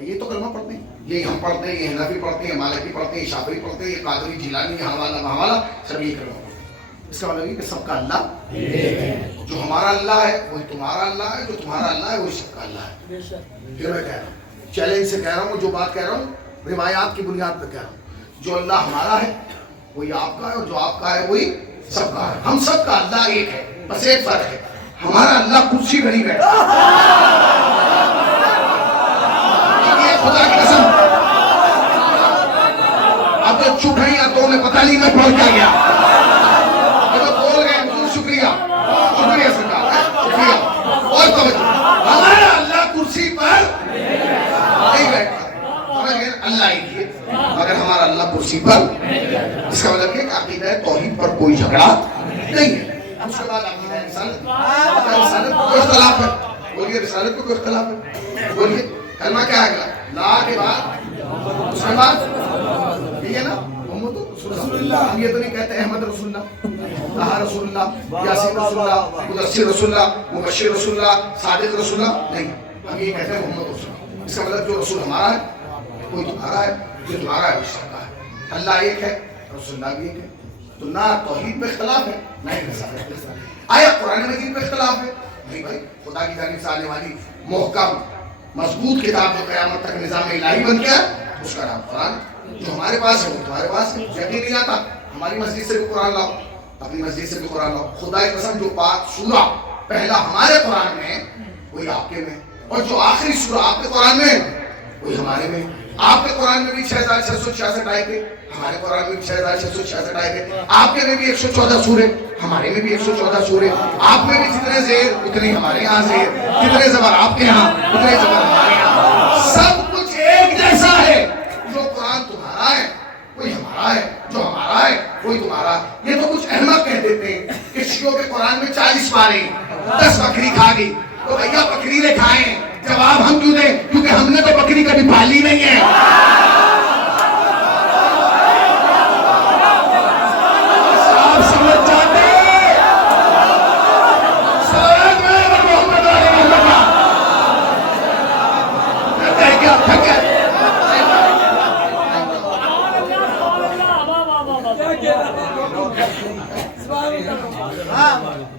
یہ تو کلمہ پڑھتے ہیں، یہ ہم پڑھتے ہیں، یہ حنفی پڑھتے ہیں، مالکی پڑھتے ہیں، شافعی پڑھتے ہیں، یہ قادری جیلانی، یہ حوالا ماوالا، سب یہ کلمہ پڑھتے ہیں. اس کا مطلب یہ کہ سب کا اللہ جو ہمارا اللہ ہے وہی تمہارا اللہ ہے، جو تمہارا اللہ ہے وہی سب کا اللہ ہے. پھر میں کہہ رہا ہوں، چیلنج سے کہہ رہا ہوں، جو بات کہہ رہا ہوں روایات کی بنیاد پر کہہ رہا ہوں. جو اللہ ہمارا ہے وہی آپ کا ہے، اور جو آپ کا ہے وہی سب کا ہے. ہم سب کا اللہ ایک ہے، بس ایک فرق ہے، ہمارا اللہ کرسی گھڑی بیٹھا. خدا کی قسم اب تو چپ ہیں یا تو انہیں پتہ نہیں میں پڑھ کیا گیا. اگر بول گئے حضور شکریہ، شکریہ سرکار، شکریہ. اور توجہ، ہمارا اللہ کرسی پر نہیں بیٹھا. اللہ ہی ہے مگر ہمارا اللہ کرسی پر. اس کا مطلب ہے کہ عقیدہ توحید پر کوئی جھگڑا نہیں ہے. اس کے بعد عقیدہ رسالت کو کوئی اختلاف ہے. بولیے رسالت کو کوئی اختلاف ہے. بولیے کلمہ کیا ہے؟ لا کے بعد اس کے بعد یہ ہے نا محمد رسول اللہ. ہم یہ تو نہیں کہتے احمد رسول اللہ، طہ رسول اللہ، یاسین رسول اللہ، مدثر رسول اللہ، مبشر رسول اللہ، صادق رسول اللہ. نہیں، ہم یہ کہتے ہیں محمد رسول اللہ. اس کا مطلب جو رسول ہمارا ہے کوئی تمہارا ہے، جو تمہارا ہے وہ سب کا ہے. اللہ ایک ہے، رسول اللہ بھی ایک ہے. تو نہ توحید پہ اختلاف ہے نہ ہی رسالت پہ اختلاف ہے. آیا قرآن مجید پہ اختلاف ہے؟ نہیں بھائی. خدا کی جانب سے آنے والی محکم مضبوط کتاب جو قیامت تک نظام الہی بن گیا اس کا نام قرآن. جو ہمارے پاس ہے وہ تمہارے پاس ہے. یقین نہیں آتا ہماری مسجد سے بھی قرآن لاؤ، اپنی مسجد سے بھی قرآن لاؤ. خدا کی قسم جو پاک سورہ پہلا ہمارے قرآن میں وہی آپ کے میں، اور جو آخری سورہ آپ کے قرآن میں کوئی ہمارے میں. آپ کے قرآن میں بھی 6666 آئے تھے, ہمارے قرآن میں بھی 6666 آئے تھے. آپ کے میں بھی 114 سورے, ہمارے میں بھی 114 سورے. آپ میں بھی جتنے زیر اتنے ہمارے یہاں زیر, جتنے زبر آپ کے یہاں اتنے زبر ہمارے یہاں. سب کچھ ایک جیسا ہے. جو قرآن تمہارا ہے کوئی ہمارا ہے, جو ہمارا ہے کوئی تمہارا. یہ تو کچھ احمق کہہ دیتے ہیں کہ شیعوں کے قرآن میں 40 پارے, 10 بکری کھا گئی. تو بھیا بکری لے کھائیں, جواب ہم کیوں دیں؟ کیونکہ ہم نے تو بکری کبھی پالی نہیں ہے. آپ سمجھ جاتے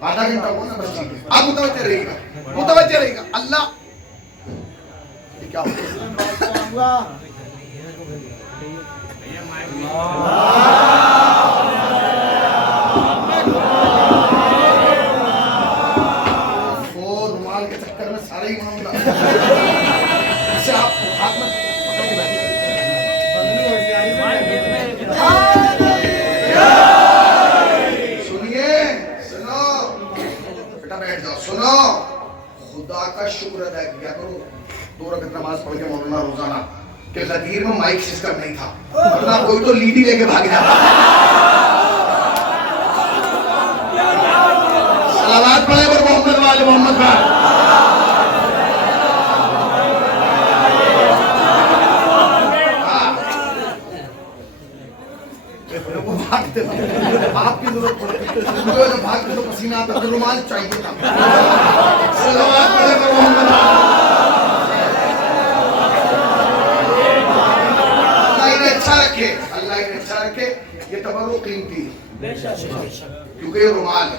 آدھا گھنٹہ ہوا نا بس, ٹھیک ہے. آپ متوجہ رہیے گا, متوجہ رہیے گا. اللہ کیا وہ رومال کے چکر میں سارے ہی معاملہ سے آپ ہاتھ میں پکڑ کے بیٹھے. سنو, خدا کا شکر ادا کیا کرو 2 رکعت نماز پڑھ کے مولانا روزانہ, کہ غدیر میں مائک سسٹم نہیں تھا, ورنہ کوئی تو لیڈی لے کے بھاگ جاتا. صلوات پڑھے پر محمد والے محمد کا. آپ کی ضرورت پڑتی ہے, بھاگتے تو پسینہ آتا, تو رومال چاہیے تھا. صلوات پڑھے پر محمد. اللہ انہیں اچھا رکھے, اللہ انہیں اچھا رکھے. یہ تبرک قیمتی ہے کیونکہ یہ رومال ہے.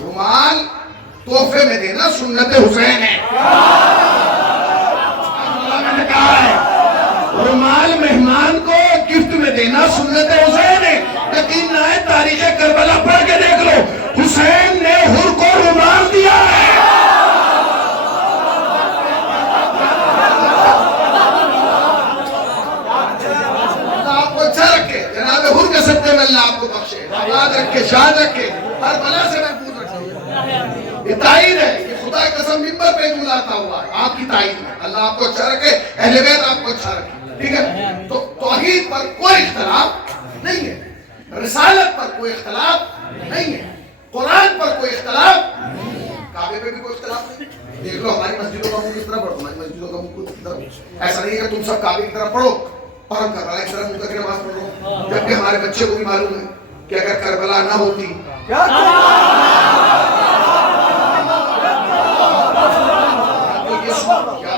رومال تحفے میں دینا سنت حسین ہے. میں نے کہا ہے رومال مہمان کو گفٹ میں دینا سنت حسین ہے. یقین نہ ہے, تاریخ کربلا پڑھ کے دیکھ لو, حسین نے حر کو رومال دیا ہے. اللہ آپ کو اچھا رکھے, جناب حر کے صدقے میں اللہ آپ کو بخشے, آباد رکھے, شاد رکھے, ہر بلا سے محفوظ رکھے. یہ تائید ہے, یہ خدا کی قسم منبر پہ جلاتا ہوا ہے آپ کی تائید میں. اللہ آپ کو اچھا رکھے, اہل بیت آپ کو اچھا رکھے. ٹھیک ہے, تو توحید پر کوئی اختلاف نہیں ہے, رسالت پر کوئی اختلاف نہیں ہے, قرآن پر کوئی اختلاف, کعبے پہ بھی کوئی اختلاف نہیں. دیکھ لو ہماری مسجدوں کا منہ کس طرح پڑھو, ہماری مسجدوں کا منہ کس طرح. ایسا نہیں ہے کہ تم سب کعبے کی طرح پڑھو اور ہم کربلا کی طرح منہ کر کے نماز پڑھ رہو, جبکہ ہمارے بچے کو بھی معلوم ہے کہ اگر کربلا نہ ہوتی یا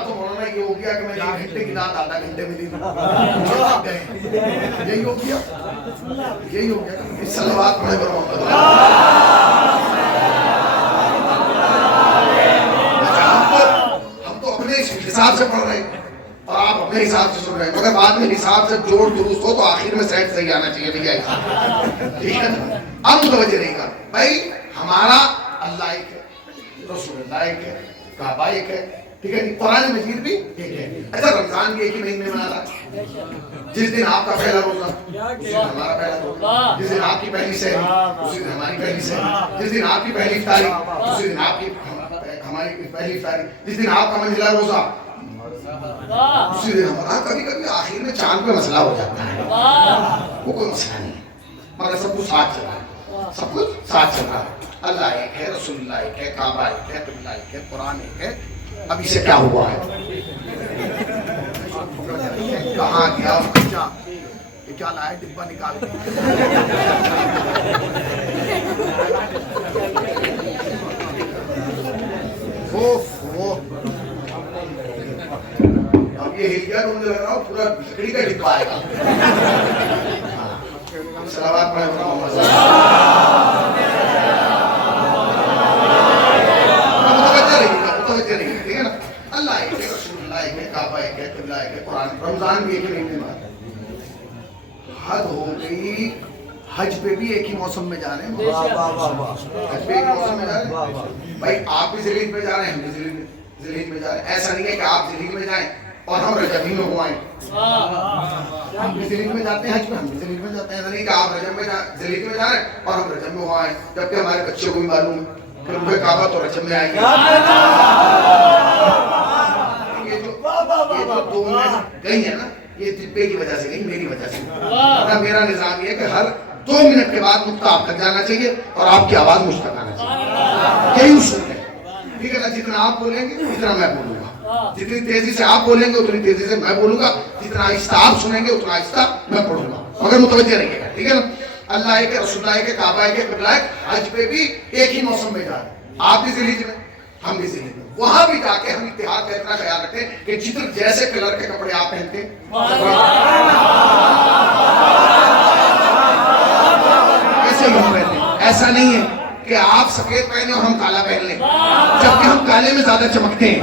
تو مولانا یہ ہو گیا کہ میں 1 گھنٹے کی رات آدھا گھنٹے میں دی دوں, یہی ہو گیا, یہی ہو گیا. صلوات پڑھے پر محمد. ہم تو اپنے حساب سے پڑھ رہے ہیں اور آپ اپنے حساب سے سن رہے ہیں, مگر بعد میں حساب سے جوڑ درست ہو تو آخر میں سیٹ صحیح آنا چاہیے بھیا. ٹھیک ہے نا, اب متوجہ نہیں کر بھائی, ہمارا اللہ ایک ہے, رسول اللہ ایک ہے, کعبہ ایک ہے. ٹھیک ہے, قرآن مجید بھی ایک ہے. اچھا رمضان بھی ایک ہی مہینے میں آ رہا ہے, جس دن آپ کا پہلا روزہ اس دن ہمارا پہلا روزہ, جس دن آپ کی پہلی سحری اسی دن ہماری پہلی سحری, جس دن آپ کی پہلی افطاری اسی دن آپ کی ہماری پہلی افطاری, جس دن آپ کا منزلہ روزہ اسی دن ہمارا. کبھی کبھی آخر میں چاند پہ مسئلہ ہو جاتا ہے, وہ کوئی مسئلہ نہیں ہے, مگر سب کچھ ساتھ چل رہا ہے, سب کچھ ساتھ چل رہا ہے. اللہ ایک ہے, رسول اللہ ایک ہے, کعبہ ایک ہے, قبلہ ایک ہے, قرآن ایک ہے. اب اسے کیا ہوا ہے, کہاں گیا بچہ, یہ کیا لایا ڈبہ نکال کے. اب یہ ہل گیا تو مجھے لگ رہا ہوں پورا لکڑی کا ڈبہ آئے گا. صلوات پڑھے محمد. متوجہ رہیے, ٹھیک ہے نا. اللہ ایک ہے, رسول اللہ ایک ہے, کعبہ ایک ہے, قبلہ ایک ہے, قرآن. رمضان بھی ایک ہی مہینے میں. حد ہو گئی, حج پہ بھی ایک ہی موسم میں جا رہے ہیں, حج پہ ایک ہی موسم میں جا رہے ہیں. بھائی آپ بھی ذی الحجہ میں جا رہے ہیں, ہم بھی ذی الحجہ میں جا رہے ہیں. ایسا نہیں ہے کہ آپ ذی الحجہ میں جائیں اور ہم رجب ہی میں گوائیں. ہم بھی ذیل میں جاتے ہیں حج میں, ہم بھی ذیل میں جاتے ہیں. نہیں کہ آپ رجب میں ذیل میں جا رہے ہیں اور ہم رجب میں گوائیں, جبکہ ہمارے بچوں کو بھی معلوم ہے کہ روح کعبہ تو رجب میں آئیں گے. یہ جو دو میں گئی ہے نا, یہ طبے کی وجہ سے گئی, میری وجہ سے. میرا نظام یہ ہے کہ ہر 2 منٹ کے بعد نقطہ آپ تک جانا چاہیے اور آپ کی آواز مجھ تک آنا چاہیے. یہی اصول ہے, ٹھیک ہے نا. جتنا آپ بولیں گے اتنا میں بولوں گا, جتنی تیزی سے آپ بولیں گے اتنی تیزی سے میں بولوں گا, جتنا آہستہ آپ سنیں گے اتنا آہستہ میں پڑھوں گا, مگر متوجہ رہیے گا, ٹھیک ہے نا. اللہ ایک ہے, رسول اللہ ایک ہے, کعبہ ایک ہے, قبلہ ایک. حج پہ بھی ایک ہی موسم میں جا رہے ہیں, آپ بھی ذی الحجہ میں, ہم بھی ذی الحجہ میں. وہاں بھی جا کے ہم اتحاد کا اتنا خیال رکھتے ہیں کہ جتنے جیسے کلر کے کپڑے آپ پہنتے ہیں ایسے ہی ہم پہنتے ہیں. ایسا نہیں ہے کہ آپ سفید پہنے اور ہم کالا پہن لیں, جبکہ ہم کالے میں زیادہ چمکتے ہیں.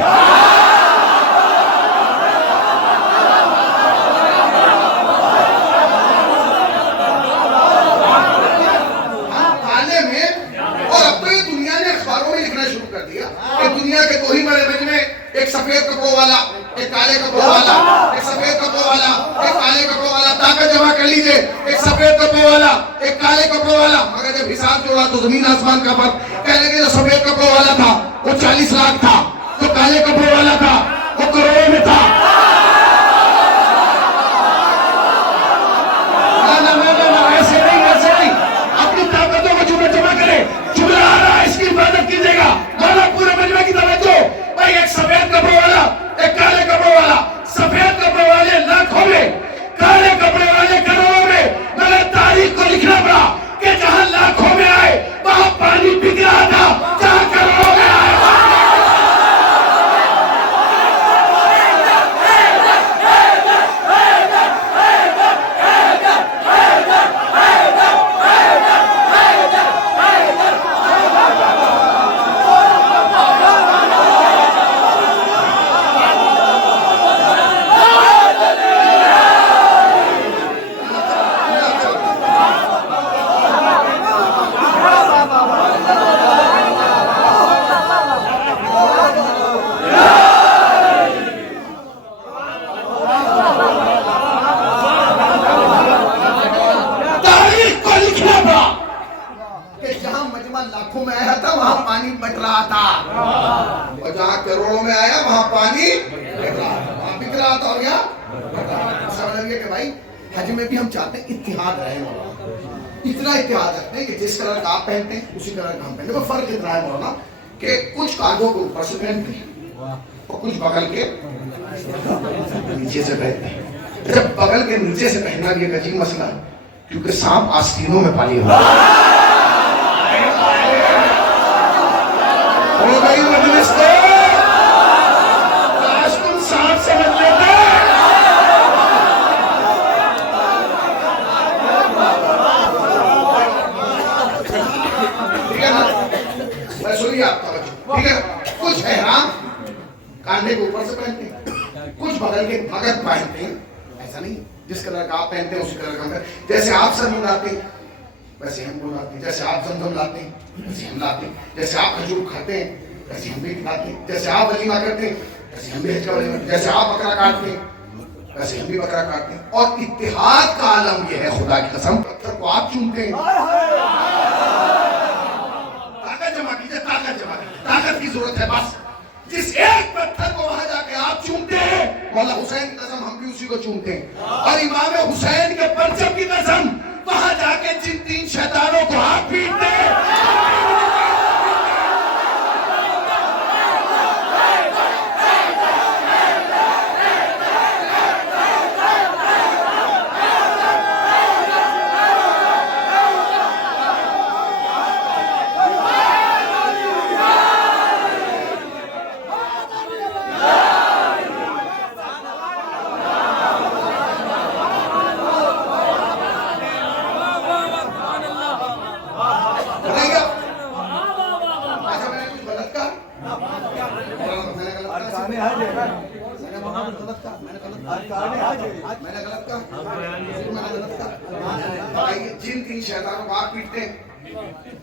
دنیا کے 2 ہی بڑے مجمع, ایک سفید کپڑوں والا, ایک کالے کپڑوں والا, ایک سفید کپڑوں والا, ایک کالے کپڑوں والا. طاقت جمع کر لیجئے, ایک سفید کپڑوں والا, ایک کالے کپڑوں والا. مگر جب حساب جوڑا تو زمین آسمان کا فرق. کہنے کے جو سفید کپڑوں والا تھا وہ 40 لاکھ تھا, جو کالے کپڑوں والا تھا وہ کروڑوں میں تھا. ایسے نہیں, ایسے نہیں. اپنی طاقتوں کو جمع کرے. جملہ آ رہا ہے, اس کی حفاظت کیجئے گا. پورے مجمع کی توجہ بھائی, ایک سفید کپڑوں والا, ایک کالے کپڑوں والا. سفید کپڑے والے لاکھوں میں, کالے کپڑے والے کروڑوں میں. مگر تاریخ کو لکھنا پڑا کہ جہاں لاکھوں میں آئے وہاں پانی بک رہا تھا, جہاں کروڑوں میں آئے. لاکھوں میں آیا تھا وہاں پانی بٹ رہا تھا, اور جہاں کروڑوں میں آیا وہاں پانی بٹ رہا تھا, وہاں بک رہا تھا اور یہاں بٹ رہا تھا. سمجھ لگے کہ بھائی حج میں بھی ہم چاہتے ہیں اتحاد رہے, اتنا اتحاد رکھتے ہیں کہ جس کلر کا آپ پہنتے ہیں اسی کلر کا ہم پہنتے ہیں. فرق اتنا ہے مولانا کہ کچھ کاندھوں کو اوپر سے پہنتے ہیں اور کچھ بغل کے نیچے سے پہنتے ہیں. جب بغل کے نیچے سے پہننا بھی ایک عجیب مسئلہ ہے, کیونکہ سانپ آستینوں میں پالی ہوتا ہے. گئی مجلس کو آج تم سانپ سے بچ لیتے. ٹھیک ہے نا, میں سنیے آپ کا بچوں, ٹھیک ہے. کچھ احرام کاندھے کے اوپر سے پہنتے ہیں, کچھ بغل کے مگر پہنتے ہیں. ایسا نہیں جس کلر کا آپ پہنتے ہیں اسی کلر کا ہم. جیسے آپ سر منڈاتے ہیں ویسے ہم منڈاتے ہیں, جیسے آپ زمزم لاتے ہیں ویسے ہم لاتے ہیں, جیسے آپ کھجور کھاتے ہیں ویسے ہم بھی کھاتے ہیں, جیسے آپ ولیمہ کرتے ہیں ویسے ہم بھی حج کا ولیمہ, جیسے آپ بکرا کاٹتے ہیں ویسے ہم بھی بکرا کاٹتے ہیں. اور اتحاد کا عالم یہ ہے, خدا کی قسم, پتھر کو آپ چومتے ہیں. طاقت جمع کیجئے, طاقت جمع کیجئے, طاقت کی ضرورت ہے بس. جس ایک پتھر کو وہاں جا کے آپ چومتے ہیں, مولا حسین کی قسم ہم بھی اسی کو چومتے ہیں. اور امام حسین کے پرچم کی قسم وہاں جا کے جن 3 شیطانوں کو ہاتھ پیٹتے ہیں. جن 3 شیطانوں کو آپ پیٹتے ہیں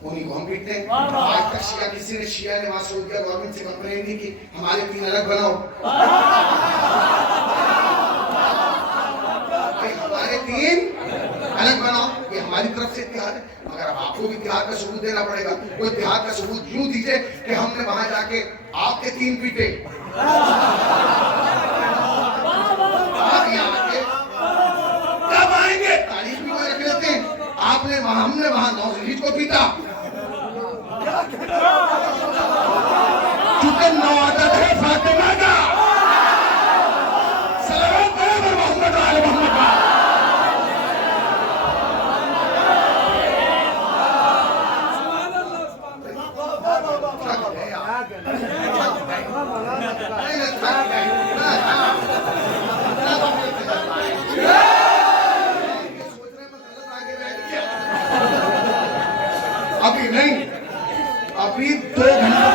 انہی کو ہم پیٹتے ہیں. آج تک شیعہ کسی نے شیعہ نے وہاں سعودیہ گورنمنٹ سے کمپلین نہیں کی ہمارے 3 الگ بناؤ. تین الگ بناؤ، یہ ہماری طرف سے اتحاد ہے، مگر اب آپ کو بھی اتحاد کا ثبوت دینا پڑے گا. وہ اتحاد کا ثبوت یوں دیجئے کہ ہم نے وہاں جا کے آپ کے 3 پیٹے، آپ یہاں کے کب آئیں گے؟ تاریخ بھی کوئی رکھ لیتے ہیں. آپ نے وہاں، ہم نے وہاں نوزلیج کو پیٹا، چونکہ نوعدت ہے فاطمہ کا. صلوات پڑھیں محمد و آل محمد کا. ابھی نہیں، ابھی 2 گھنٹے.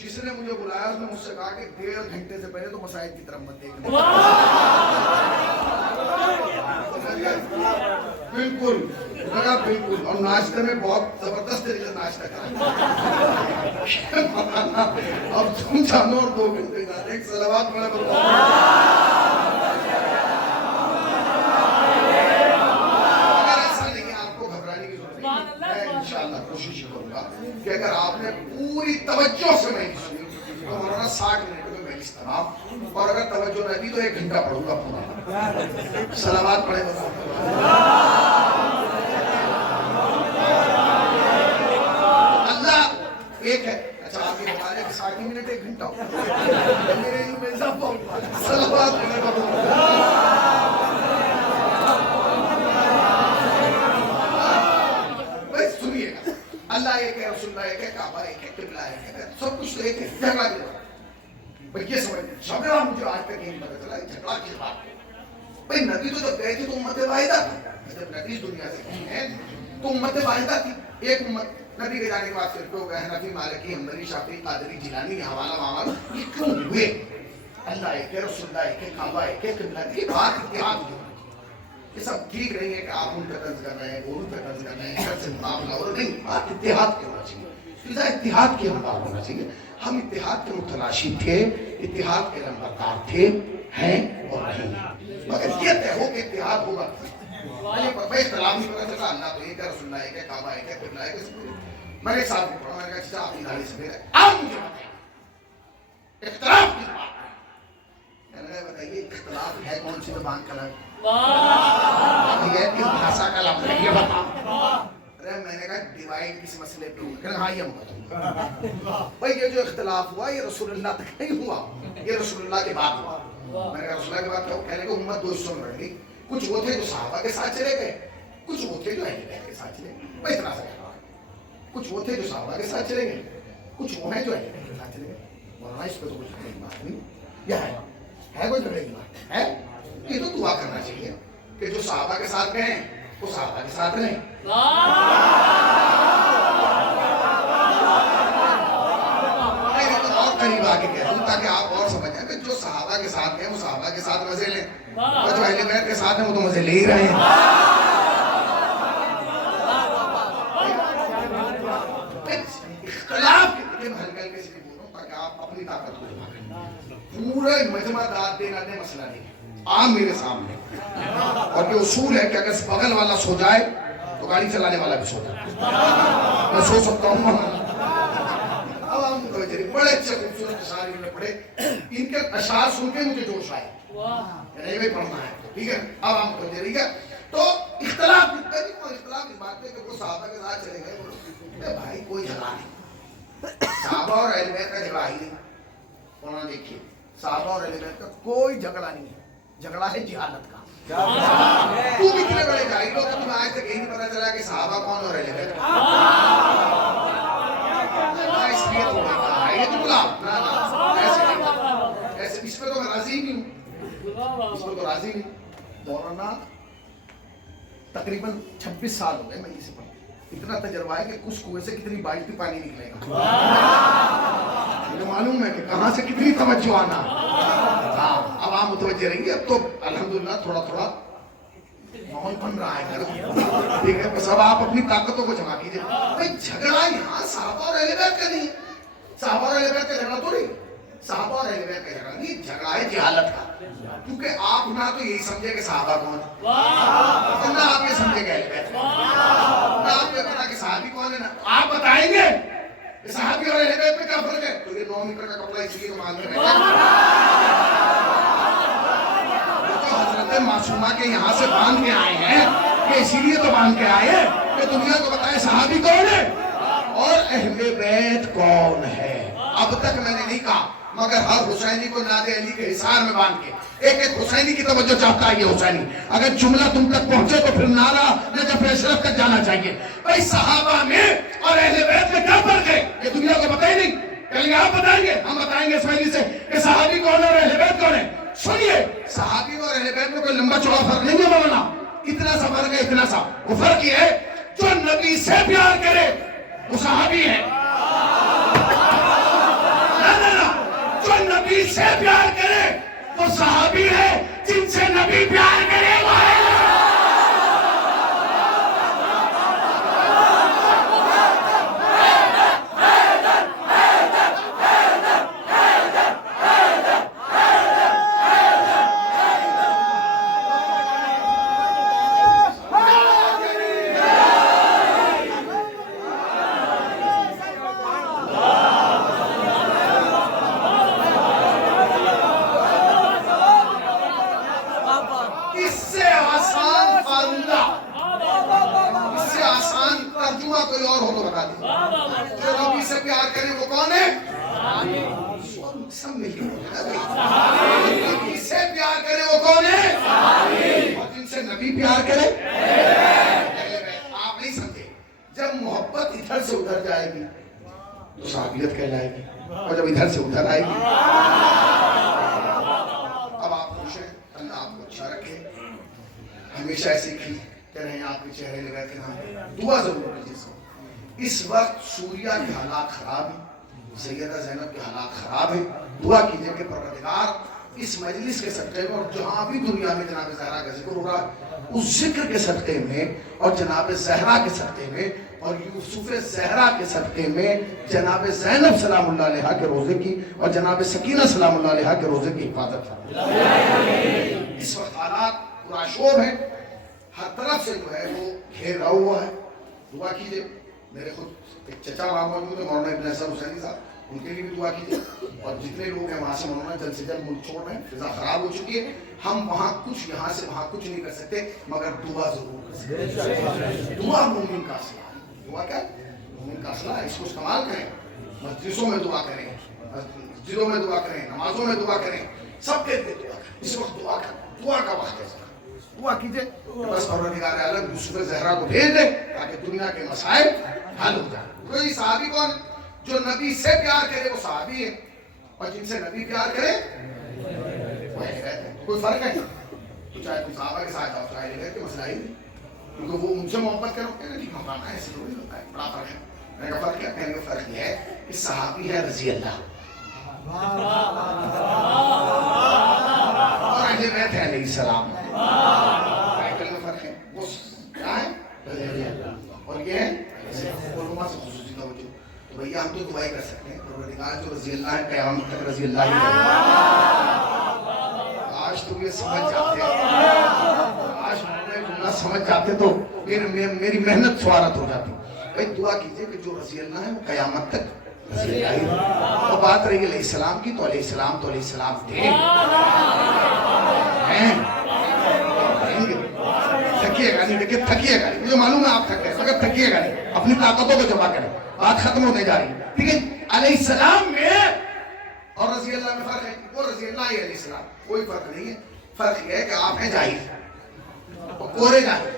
جس نے مجھے بلایا اس نے مجھ سے کہا کہ 1.5 گھنٹے سے پہلے تو مساجد کی طرف مت دیکھنا. بالکل لگا، بالکل. اور ناشتے میں بہت زبردست طریقے سے ناشتہ کرا. اب تم جانو اور 2 گھنٹے جانے. ایک صلوات پڑھے کوشش کروں گا کہ اگر آپ نے پوری توجہ سے میں سنی تو مولانا 60 منٹ میں مجلس تمام، اور اگر توجہ نہ دی تو 1 گھنٹہ پڑھوں گا پورا. صلوات پڑھے بتا. اللہ ایک ہے. اچھا آپ یہ بتا رہے کہ 60 منٹ 1 گھنٹہ ہو، میرے علم میں اضافہ ہوگا. صلوات پڑھے بتا. اللہ ایک ہے، رسول اللہ ایک ہے، کعبہ ایک ہے، قبلہ ایک ہے، سب کچھ ایک ہے. جھگڑا کیا بھائی؟ یہ سمجھ جھگڑا مجھے آج تک نہیں پتا چلا جھگڑا کس بات ہے. بھائی نبی تو جب گئے تھے تو امت واحدہ تھی. جب نبی اس دنیا سے گئے ہیں تو امت واحدہ تھی، ایک امت. نبی کے جانے کے بعد پھر ہو گئے حنفی، مالکی، حنبلی، شافعی، قادری، جیلانی، حوالہ معاملہ. یہ کیوں ہوئے؟ اللہ ایک ہے، رسول اللہ ایک ہے، کعبہ ایک ہے، قبلہ کی بات اتحاد کی. یہ سب ٹھیک نہیں ہے کہ آپ ان کا طرز کر رہے ہیں، وہ ان کا طرز کر رہے ہیں، سب سے معاملہ اور نہیں. بات اتحاد کی ہونا چاہیے، فضا اتحاد کی ہم بات ہونا چاہیے. ہم اتحاد کے متلاشی تھے، اتحاد کے لمبردار تھے، ہیں اور نہیں. مگر یہ طے ہو کہ اتحاد ہوگا. میں اختلاف نہیں پتا چلا. اللہ تو ایک ہے، رسول اللہ ایک ہے، کعبہ ایک ہے، قبلہ ایک ہے. میں نے ایک ساتھ پڑھا، میں نے کہا چچا آپ کی داڑھی سفید ہے، آپ مجھے بتائیں اختلاف کس بات ہے. میں نے بتائیے اختلاف ہے کون سی زبان کا لفظ؟ یہ کس بھاشا کا لفظ ہے یہ بتاؤ. ارے میں نے کہا ڈیوائڈ کس مسئلے پہ ہوا؟ کہنا ہاں یہ بتاؤ. بھائی یہ جو اختلاف ہوا یہ رسول اللہ تک نہیں ہوا، یہ رسول اللہ کے بعد ہوا. میں نے کہا رسول اللہ کے بعد کیا ہوا؟ کہنے کو امت 2 حصوں میں بٹ گئی. کچھ وہ تھے جو صحابہ کے ساتھ چلے گئے، کچھ وہ تھے جو اہل بیت کے ساتھ چلے گئے. بھائی اتنا سا کہنا ہے. کچھ وہ تھے جو صحابہ کے ساتھ چلے گئے، کچھ وہ ہیں جو اہل بیت کے ساتھ چلے گئے. مولانا اس پہ تو کچھ جھگڑے کی بات نہیں. یہ ہے کوئی جھگڑے کی بات ہے؟ یہ تو دعا کرنا چاہیے کہ جو صحابہ کے ساتھ گئے ہیں وہ صحابہ کے ساتھ رہیں. اور قریب آ کے کہہ دوں تاکہ آپ اور سمجھ جائیں کہ جو صحابہ کے ساتھ گئے وہ صحابہ کے ساتھ مزے لیں، اور جو اہل بیت کے ساتھ ہیں وہ تو مزے لے ہی رہے ہیں. اختلاف کے میں ہلکے ہلکے سے بول رہا ہوں تاکہ آپ اپنی طاقت کو جمع کریں. پورے مجمع داد دینا دے مسئلہ نہیں عام میرے سامنے. اور یہ اصول ہے کہ اگر بغل والا سو جائے تو گاڑی چلانے والا بھی سو جائے. میں سو سکتا ہوں. اب ہم بڑے اچھے خوبصورت اشعار میں پڑھے، ان کے اشعار سن کے مجھے جوش آئے. نہیں بھائی پڑھنا ہے ٹھیک ہے. اب ہم پڑھتے ٹھیک ہے. تو اختلاف اختلاف اس بات پہ کہ وہ صحابہ کے ساتھ چلے گئے. بھائی کوئی جھگڑا نہیں، صحابہ اور اہل بیت کا جھگڑا ہی نہیں. وہاں دیکھیے صحابہ اور اہل بیت کا کوئی جھگڑا نہیں ہے، جھگڑا ہے جہالت کا. تو کتنے بڑے جاہل ہو کہ تمہیں آج تک یہی نہیں پتا چلا کہ صحابہ کون اور اہل بیت اس لیے تو یہ تو بلا ایسے. اس پہ تو میں راضی نہیں ہوں، اس پہ تو راضی نہیں. مولانا تقریباً 26 سال ہو گئے میں اسے پڑھا. اتنا تجربہ ہے کہ کس کنویں سے کتنی بالٹی پانی نکلے گا مجھے معلوم ہے کہ کہاں سے کتنی توجہ آنا. ہاں اب آپ متوجہ رہیں گے. اب تو الحمدللہ تھوڑا تھوڑا ماحول بن رہا ہے ٹھیک ہے. بس اب آپ اپنی طاقتوں کو جمع کیجیے. بھائی جھگڑا یہاں صحابہ اور اہل بیت کا نہیں ہے. صحابہ اور اہل بیت کا جھگڑا تو نہیں. صحابہ اور اہل بیت کا جھگڑا نہیں، جھگڑا ہے جہالت کا، کیونکہ آپ نہ تو یہی سمجھے کہ صحابہ کون ہے، نہ آپ یہ سمجھے کہ اہل بیت، نہ آپ یہ پتا کہ صحابی کون ہے، نا آپ بتائیں گے کہ صحابی اور اہل بیت میں کیا فرق ہے، تو یہ 9 میٹر کا کپڑا اس لیے تو باندھ رہے ہیں، تو حضرت معصومہ کے یہاں سے باندھ کے آئے ہیں کہ اسی لیے تو باندھ کے آئے ہیں کہ دنیا کو بتائے صحابی کون ہے اور اہل بیت کون ہے۔ اب تک میں نے نہیں کہا، مگر ہر حسینی کو ناد علی کے حصار میں باندھ کے ایک ایک حسینی کی توجہ چاہتا ہے، یہ حسینی اگر جملہ تم تک پہنچے تو پھر نعرہ نجف اشرف تک جانا چاہیے۔ بھائی صحابہ میں اور اہل بیت میں کیا فرق ہے، یہ دنیا کو پتہ ہی نہیں، کہیں گے آپ بتائیں گے، ہم بتائیں گے اسماعیلی سے کہ صحابی کون ہے اور اہل بیت کون ہے۔ سنیے، صحابی اور اہل بیت میں کوئی لمبا چوڑا فرق نہیں ہے مولانا، اتنا سا فرق ہے، اتنا سا، وہ فرق یہ ہے جو نبی سے پیار کرے وہ صحابی ہے، جو نبی سے پیار کرے وہ صحابی ہے، جن سے نبی پیار کرے وہ ہے۔ کوئی اور ہو تو بتا دیں، جو نبی سے پیار کرے وہ کون ہے؟ سب مل کے نبی سے پیار کرے وہ کون ہے؟ اور جن سے نبی پیار کرے آپ نہیں سمجھے، جب محبت ادھر سے ادھر جائے گی تو صحابیت کہلائے گی، اور جب ادھر سے ادھر آئے گی، اب آپ خوش ہیں، اللہ آپ کو اچھا رکھے، ہمیشہ ایسے کہتے رہے ہیں آپ کے چہرے لگا کے نام، دعا ضرور کیجیے۔ اس وقت سوریہ کے حالات خراب ہیں، سیدہ زینب کے حالات خراب ہیں، دعا کیجئے کہ پروردگار اس مجلس کے صدقے میں اور جہاں بھی دنیا میں جناب زہرا کا ذکر ہو رہا ہے اس ذکر کے صدقے میں اور جناب زہرا کے صدقے میں اور یوسف زہرا کے صدقے میں جناب زینب سلام اللہ علیہ کے روزے کی اور جناب سکینہ سلام اللہ علیہ کے روزے کی حفاظت فرمائے۔ اس وقت حالات پورا شور ہے، ہر طرف سے جو ہے وہ گھیرا ہوا ہے، دعا کیجئے۔ میرے خود ایک چچا وہاں موجود ہے مولانا ابن حسن حسینی صاحب، ان کے لیے بھی دعا کیجئے، اور جتنے لوگ ہیں وہاں سے مولانا جلد سے جلد ملک چھوڑ رہے ہیں، فضا خراب ہو چکی ہے، ہم وہاں کچھ یہاں سے وہاں کچھ نہیں کر سکتے مگر دعا ضرور کر سکتے ہیں۔ دعا مومن کا اصلہ ہے، دعا کیا مومن کا اصلہ ہے، اس کو استعمال کریں، مسجدوں میں دعا کریں، مسجدوں میں دعا کریں، نمازوں میں دعا کریں، سب کے لیے دعا کریں، اس وقت دعا کریں، دعا کا وقت ہے، دعا کیجئے کہ بس پروردگار عالم یوسف زہرا کو بھیج دے تاکہ دنیا کے مسائل حل ہو جائے۔ کوئی صحابی کون؟ جو نبی سے پیار کرے وہ صحابی ہے، اور جن سے نبی پیار کرے وہ اہل بیت ہے۔ کوئی فرق ہے؟ تو چاہے تم صحابہ کے ساتھ جاؤ، چاہے اہل بیت کے مسئلہ ہی نہیں، کیونکہ وہ ان سے محبت کرو کہ نہیں مقام ہے، ایسے نہیں ہوتا ہے، بڑا فرق ہے۔ میں کا فرق کیا کہنے کا فرق یہ ہے کہ صحابی ہے رضی اللہ اور اہل بیت ہے علیہ السلام، ٹائٹل میں فرق ہے، وہ کیا ہے رضی اللہ اور یہ ہے علماء سے خصوصی توجہ۔ تو بھئیہ ہم تو دعائی کر سکتے ہیں، پروردگار جو رضی اللہ ہے قیامت تک رضی اللہ ہی ہے۔ آج تو یہ سمجھ جاتے ہیں، آج میں جملہ سمجھ جاتے تو میری محنت سوارت ہو جاتی۔ بھئی دعا کیجئے کہ جو رضی اللہ ہے وہ قیامت تک رضی اللہ ہی ہے۔ اور بات رہی علیہ السلام کی، تو علیہ السلام تھے تھکیے گا نہیں، لیکن تھکیے گا نہیں، مجھے معلوم ہے آپ تھک گئے، مگر تھکیے گا نہیں، اپنی طاقتوں کو جمع کریں، بات ختم ہونے جا رہی ہے، ٹھیک ہے؟ علیہ السلام میں اور رضی اللہ میں فرق ہے، وہ رضی اللہ ہی علیہ السلام، کوئی فرق نہیں ہے، فرق یہ ہے کہ آپ ہیں جاہل اور کورے جاہل،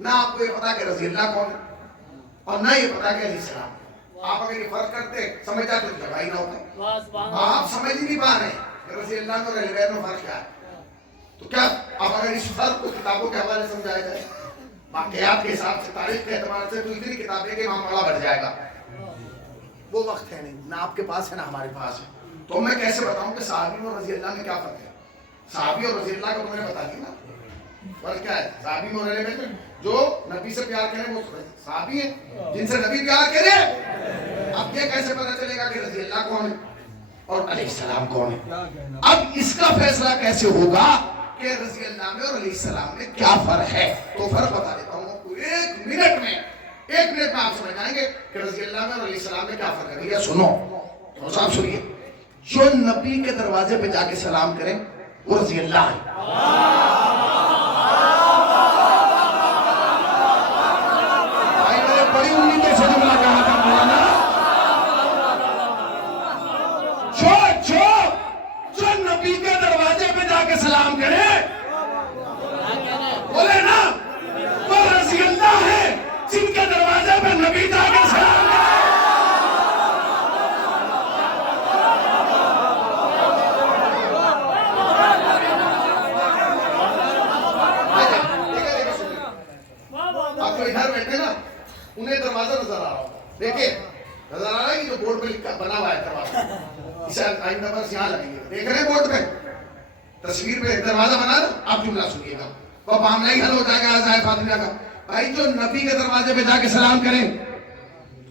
نہ آپ کو یہ پتا کہ رضی اللہ کون ہے اور نہ یہ پتا کہ علیہ السلام۔ آپ اگر یہ فرق کرتے سمجھ جاتے تو جگہ ہی نہ ہوتا، آپ سمجھ ہی نہیں پا رہے کہ رضی اللہ اور اہل بیت میں فرق کیا ہے۔ تو کیا اب اگر اس فرق کو کتابوں کے حوالے سمجھایا جائے، واقعات کے حساب سے، تاریخ کے اعتبار سے، تو اتنی کتابیں کہ معاملہ بڑھ جائے گا، وہ وقت ہے نہیں، نہ آپ کے پاس ہے نہ ہمارے پاس ہے۔ تو میں کیسے بتاؤں کہ صحابی اور رضی اللہ میں کیا فرق ہے؟ صحابی اور رضی اللہ کو میں نے بتا دیا نا، فرق کیا ہے؟ صحابی اور اہل بیت میں جو نبی سے پیار کریں وہ صحابی ہیں، جن سے نبی پیار کرے۔ اب یہ کیسے پتہ چلے گا کہ رضی اللہ کون ہے؟ اور علیہ السلام کون ہے؟ اب اس کا فیصلہ کیسے ہوگا کہ رضی اللہ میں اور علیہ السلام میں کیا فرق ہے؟ تو فرق بتا دیتا ہوں آپ کو ایک منٹ میں آپ سمجھ جائیں گے کہ رضی اللہ میں اور علیہ السلام میں کیا فرق ہے. بھیا سنو تو صاحب سنیے, جو نبی کے دروازے پہ جا کے سلام کریں وہ رضی اللہ ہے. بھائی میں نے بڑی امیدوں سے جملہ کہا تھا مولانا, جو نبی کے دروازے پہ جا کے سلام کرے بولے نا وہ رضی اللہ ہے, جن کے دروازے پہ نبی جا کے سلام کرے. آپ جو ادھر بیٹھے نا انہیں دروازہ نظر آ رہا ہوگا, دیکھیں نظر آ رہا ہے کہ جو بورڈ پہ بنا ہوا ہے دروازہ, اسے آئندہ برس یہاں لگیں گے, دیکھ رہے ہیں بورڈ پہ تصویر پہ دروازہ بنا نا. آپ جملہ سنیے گا وہ معاملہ ہی حل ہو جائے گا آزائے فاطمہ کا. بھائی جو نبی کے دروازے پہ جا کے سلام کریں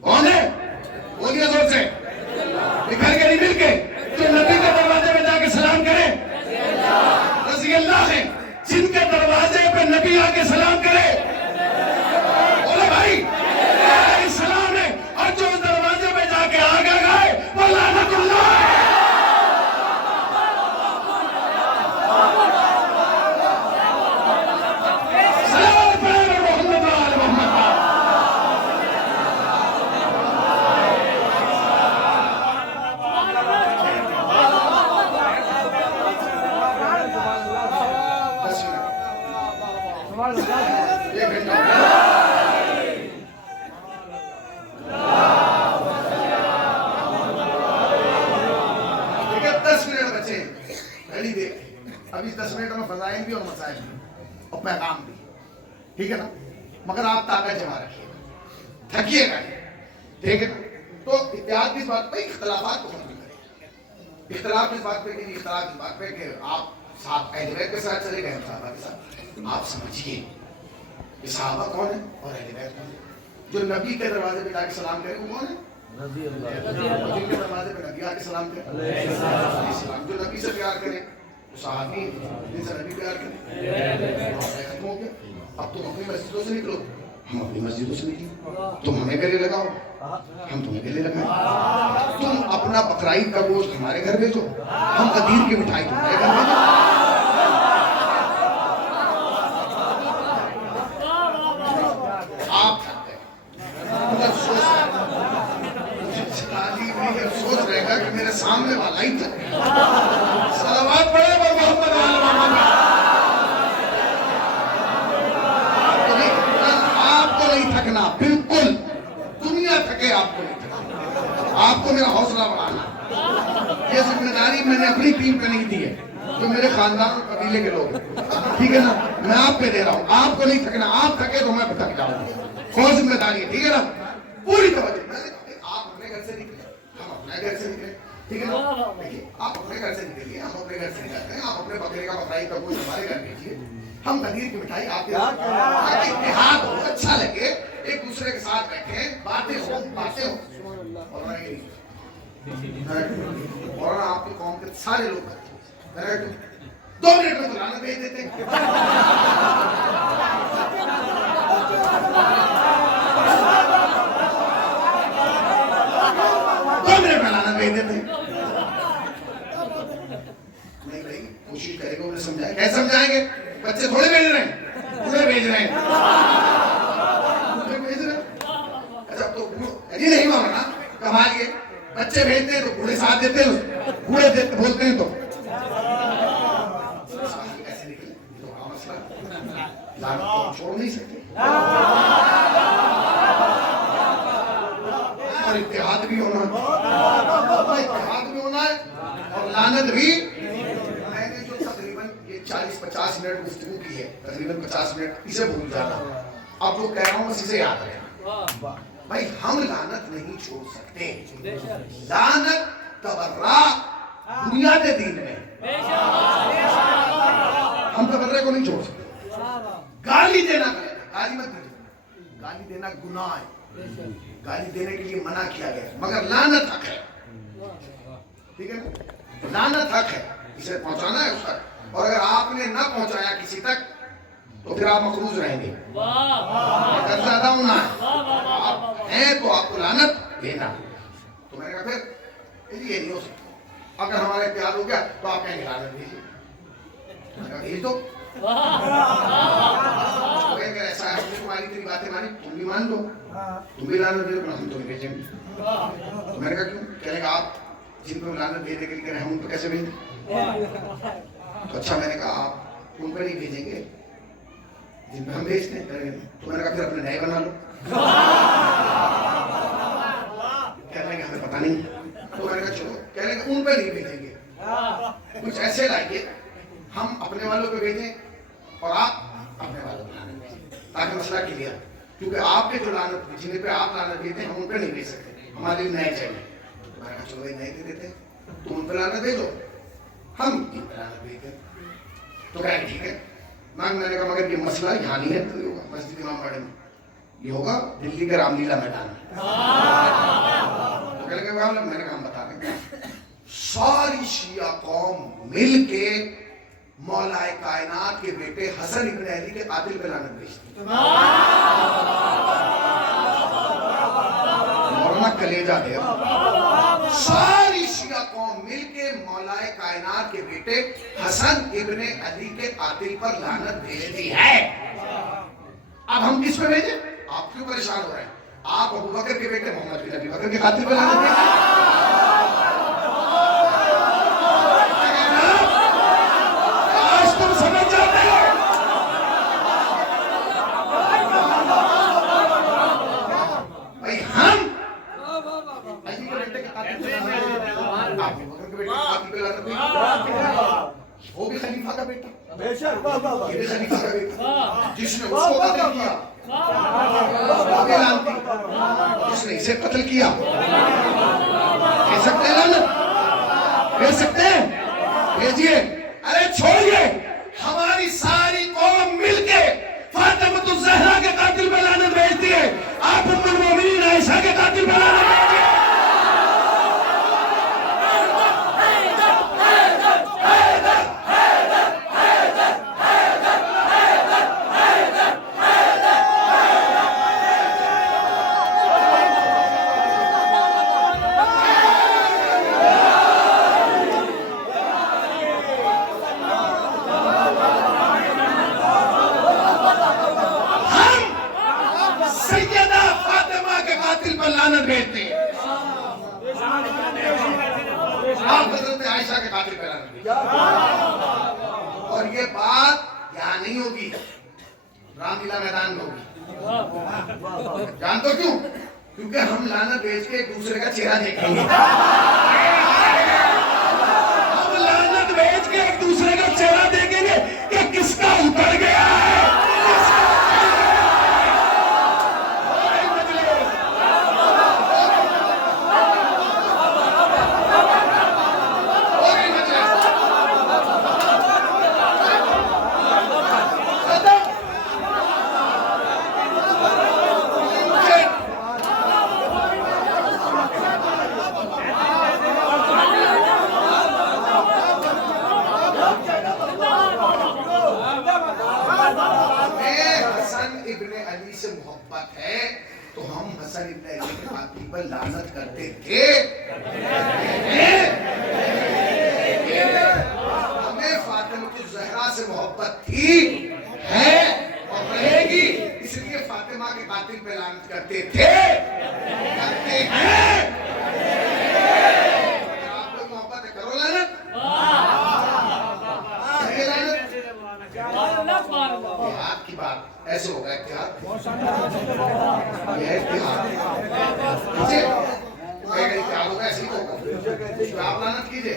کون ہے؟ بولیے زور سے, بکھر کے نہیں مل کے. جو نبی کے دروازے پہ جا کے سلام کریں رضی اللہ ہے, جن کے دروازے پہ نبی آ کے سلام کرے بولے بھائی علیہ السلام ہے, اور جو دروازے پہ جا کے آگے گئے وہ لعنت اللہ ہے. ابھی 10 منٹ میں فضائل بھی اور مسائل بھی اور پیغام بھی, ٹھیک ہے نا, مگر آپ طاقت جمع رکھیے گا, تھکیے گا, ٹھیک ہے نا. تو اتحاد کی بات پہ, اختلافات کو ختم کریں. اختلاف اس بات پہ کہ اختلاف اس بات پہ کہ آپ صاحب اہل بیت کے ساتھ چلے گئے, صحابہ کے ساتھ. آپ سمجھیے کہ صحابہ کون ہے اور اہل بیت کون ہے. جو نبی کے دروازے پہ جا کے سلام کرے وہ کون ہے؟ رضی اللہ. جن کے دروازے پہ نبی آ کے سلام کرے علیہ السلام. جو نبی سے پیار کرے صحابی, جن سے نبی پیار کرے. ختم ہو گیا. اب تم اپنی مسجدوں سے نکلو, ہم اپنی مسجدوں سے نکلیں. تم ہمیں گلے لگاؤ, ہم تمہیں گلے لگائیں. تم اپنا بقرعید کا گوشت ہمارے گھر بھیجو, ہم قدیر کی مٹھائی تمہارے گھر بھیجو. آپ افسوس رہے گا کہ میرے سامنے والا ہی تھا. صلوات پڑھے اور محمد آپ کو نہیں تھکنا, بالکل دنیا تھکے آپ کو نہیں تھکنا. آپ کو میرا حوصلہ بڑھانا. یہ ذمہ داری میں نے اپنی ٹیم پہ نہیں دی ہے, جو میرے خاندان اور قبیلے کے لوگ ہیں, ٹھیک ہے نا, میں آپ پہ دے رہا ہوں. آپ کو نہیں تھکنا, آپ تھکے تو میں تھک جاؤں گا. کون ذمہ داری ہے, ٹھیک ہے نا, پوری توجہ. آپ اپنے گھر سے نکلے, ہم اپنے گھر سے نکلے, ٹھیک ہے نا. دیکھیے آپ اپنے گھر سے نکلیے, ہم اپنے گھر سے نکلتے ہیں. آپ اپنے بکرے کا بقرعید کا گوشت ہمارے گھر بھیجیے, ہم قدیر کی مٹھائی آپ کے ساتھ. اتحاد ہو, اچھا لگے, ایک دوسرے کے ساتھ بیٹھیں, باتیں ہوں. اور آپ کی قوم کے سارے لوگ کرتے ہیں, 2 منٹ میں تو لعنت بھیج دیتے ہیں. نہیں بھائی, کوشش کرے گا انہیں سمجھائیں. کیسے سمجھائیں گے؟ بچے تھوڑے بھیج رہے ہیں, پورے بھیج رہے ہیں. اچھا تو یہ نہیں ماننا کمال, یہ بچے بھیجتے ہیں تو بوڑھے ساتھ دیتے ہیں, بوڑھے بولتے ہیں تو ایسے نکلے تو ہاں مسئلہ لعنت کو چھوڑ نہیں سکتے. اور اتحاد بھی ہونا, اتحاد بھی ہونا ہے, اور لعنت بھی. میں نے جو تقریباً یہ 40-50 منٹ گفتگو کی ہے, تقریباً 50 منٹ اسے بھول جانا. اب جو کہہ رہا ہوں بس اسے یاد رہے. بھائی ہم لعنت نہیں چھوڑ سکتے. لعنت تبرع بنیاد دین میں, ہم تبرع کو نہیں چھوڑ سکتے. گالی دینا غلط ہے, گالی مت دینا, گالی دینا گناہ ہے, گالی دینے کے لیے منع کیا گیا, مگر لعنت حق ہے. ٹھیک ہے نا؟ لعنت حق ہے، اسے پہنچانا ہے اس تک، اور اگر آپ نے نہ پہنچایا کسی تک تو پھر آپ مقروض رہیں گے، قرض ادا ہونا ہے، آپ ہیں تو آپ کو لعنت دینا۔ تو میں نے کہا پھر یہ نہیں ہو سکتا، اگر ہمارا اتحاد ہو گیا تو آپ کہیں گے لعنت بھیجیے، میں نے کہا بھیج دو، اگر ایسا ہے ہم نے تمہاری تیری باتیں مانی، تم بھی مان لو، تم بھی لعنت دے دو، ہم تمہیں بھیجیں گے۔ تو میں نے کہا کیوں؟ کہنے کا آپ جن کو لعنت بھیجنے کے لیے کہہ رہے ہیں ہم ان کو کیسے بھیج دیں؟ تو اچھا میں نے کہا آپ ان پہ نہیں بھیجیں گے جن پہ ہم بھیجتے ہیں؟ تو میں نے کہا پھر اپنے نئے بنا لو۔ کہنے کا ہمیں پتہ نہیں، تو میں نے کہا چلو، کہنے کا ان پہ نہیں بھیجیں گے، کچھ ایسے لائیے ہم اپنے والوں پہ بھیجیں اور آپ اپنے والوں پہ لعنت بھیجیں، تاکہ مسئلہ کلیئر، کیونکہ آپ کے جو لعنت جن پہ آپ لعنت بھیجتے ہیں ہم ان پہ نہیں بھیج سکتے، ہمارے لیے نئے چاہیے۔ تو میں نے کہا چلو بھائی نئے دے دیتے ہیں، تم ان پہ لعنت بھیجو، ہم ان پہ لعنت بھیجتے ہیں۔ تو کہا ٹھیک ہے، میں نے کہا مگر یہ مسئلہ یہاں نہیں ہے، تو یہ ہوگا مسجد امام باڑے میں، یہ ہوگا دلی کے رام لیلا میدان میں۔ تو کہنے کے بعد میں نے کہا ہم بتا رہے ہیں، ساری شیعہ قوم مل کے مولا کائنات کے بیٹے حسن ابن علی کے قاتل پہ لعنت بھیجتی ہے۔ مولانا کلیجہ دے، ساری شیعہ قوم مل کے مولا کائنات کے بیٹے حسن ابن علی کے قاتل پر لعنت بھیجتی ہے۔ اب ہم کس پہ بھیجیں؟ آپ کیوں پریشان ہو رہے ہیں؟ آپ ابو بکر کے بیٹے محمد بن ابی بکر کے قاتل پہ لعنت بھیجیں۔ آج تم سمجھ جاتے ہو، بھائی ہم علی کے بیٹے کے قاتل پہ لعنت بھیجیں، ابو بکر کے بیٹے کے قاتل پہ لعنت بھیجیں، وہ بھی خلیفہ کا بیٹا، یہ بھی خلیفہ کا بیٹا، جس نے اس کو قتل کیا وہ بھی لعنتی، جس نے اسے قتل کیا کہہ سکتے ہیں لعنت؟ کہہ سکتے ہیں؟ بھیجیے، ارے چھوڑیے، ہماری ساری قوم مل کے فاطمہ الزہرا کے قاتل پہ لعنت بھیجتی ہے، آپ ام المومنین عائشہ کے قاتل پہ لعنت بھیجیے۔ آپ حضرت عائشہ کے قاتل پہ لعنت بھیجیے، اور یہ بات یہاں نہیں ہوگی، رام لیلا میدان میں ہوگی۔ جانتے ہو کیوں؟ کیونکہ ہم لعنت بھیج کے ایک دوسرے کا چہرہ دیکھیں گے، ہم لعنت بھیج کے ایک دوسرے کا چہرہ دیکھیں گے کہ کس کا اتر گیا ہے۔ تو ہم حسن ابن علی کے قاتل پر لعنت کرتے تھے، ہمیں فاطمہ الزہرا سے محبت تھی، ہے اور رہے گی، اس لیے فاطمہ کے قاتل پہ لعنت کرتے تھے، کرتے ہیں۔ اگر آپ کو محبت ہے کرو لعنت، اتحاد کی بات ایسے ہوگا، اتحاد یہ اتحاد ہوگا، ایسے ہی ہوگا، آپ لعنت کیجئے،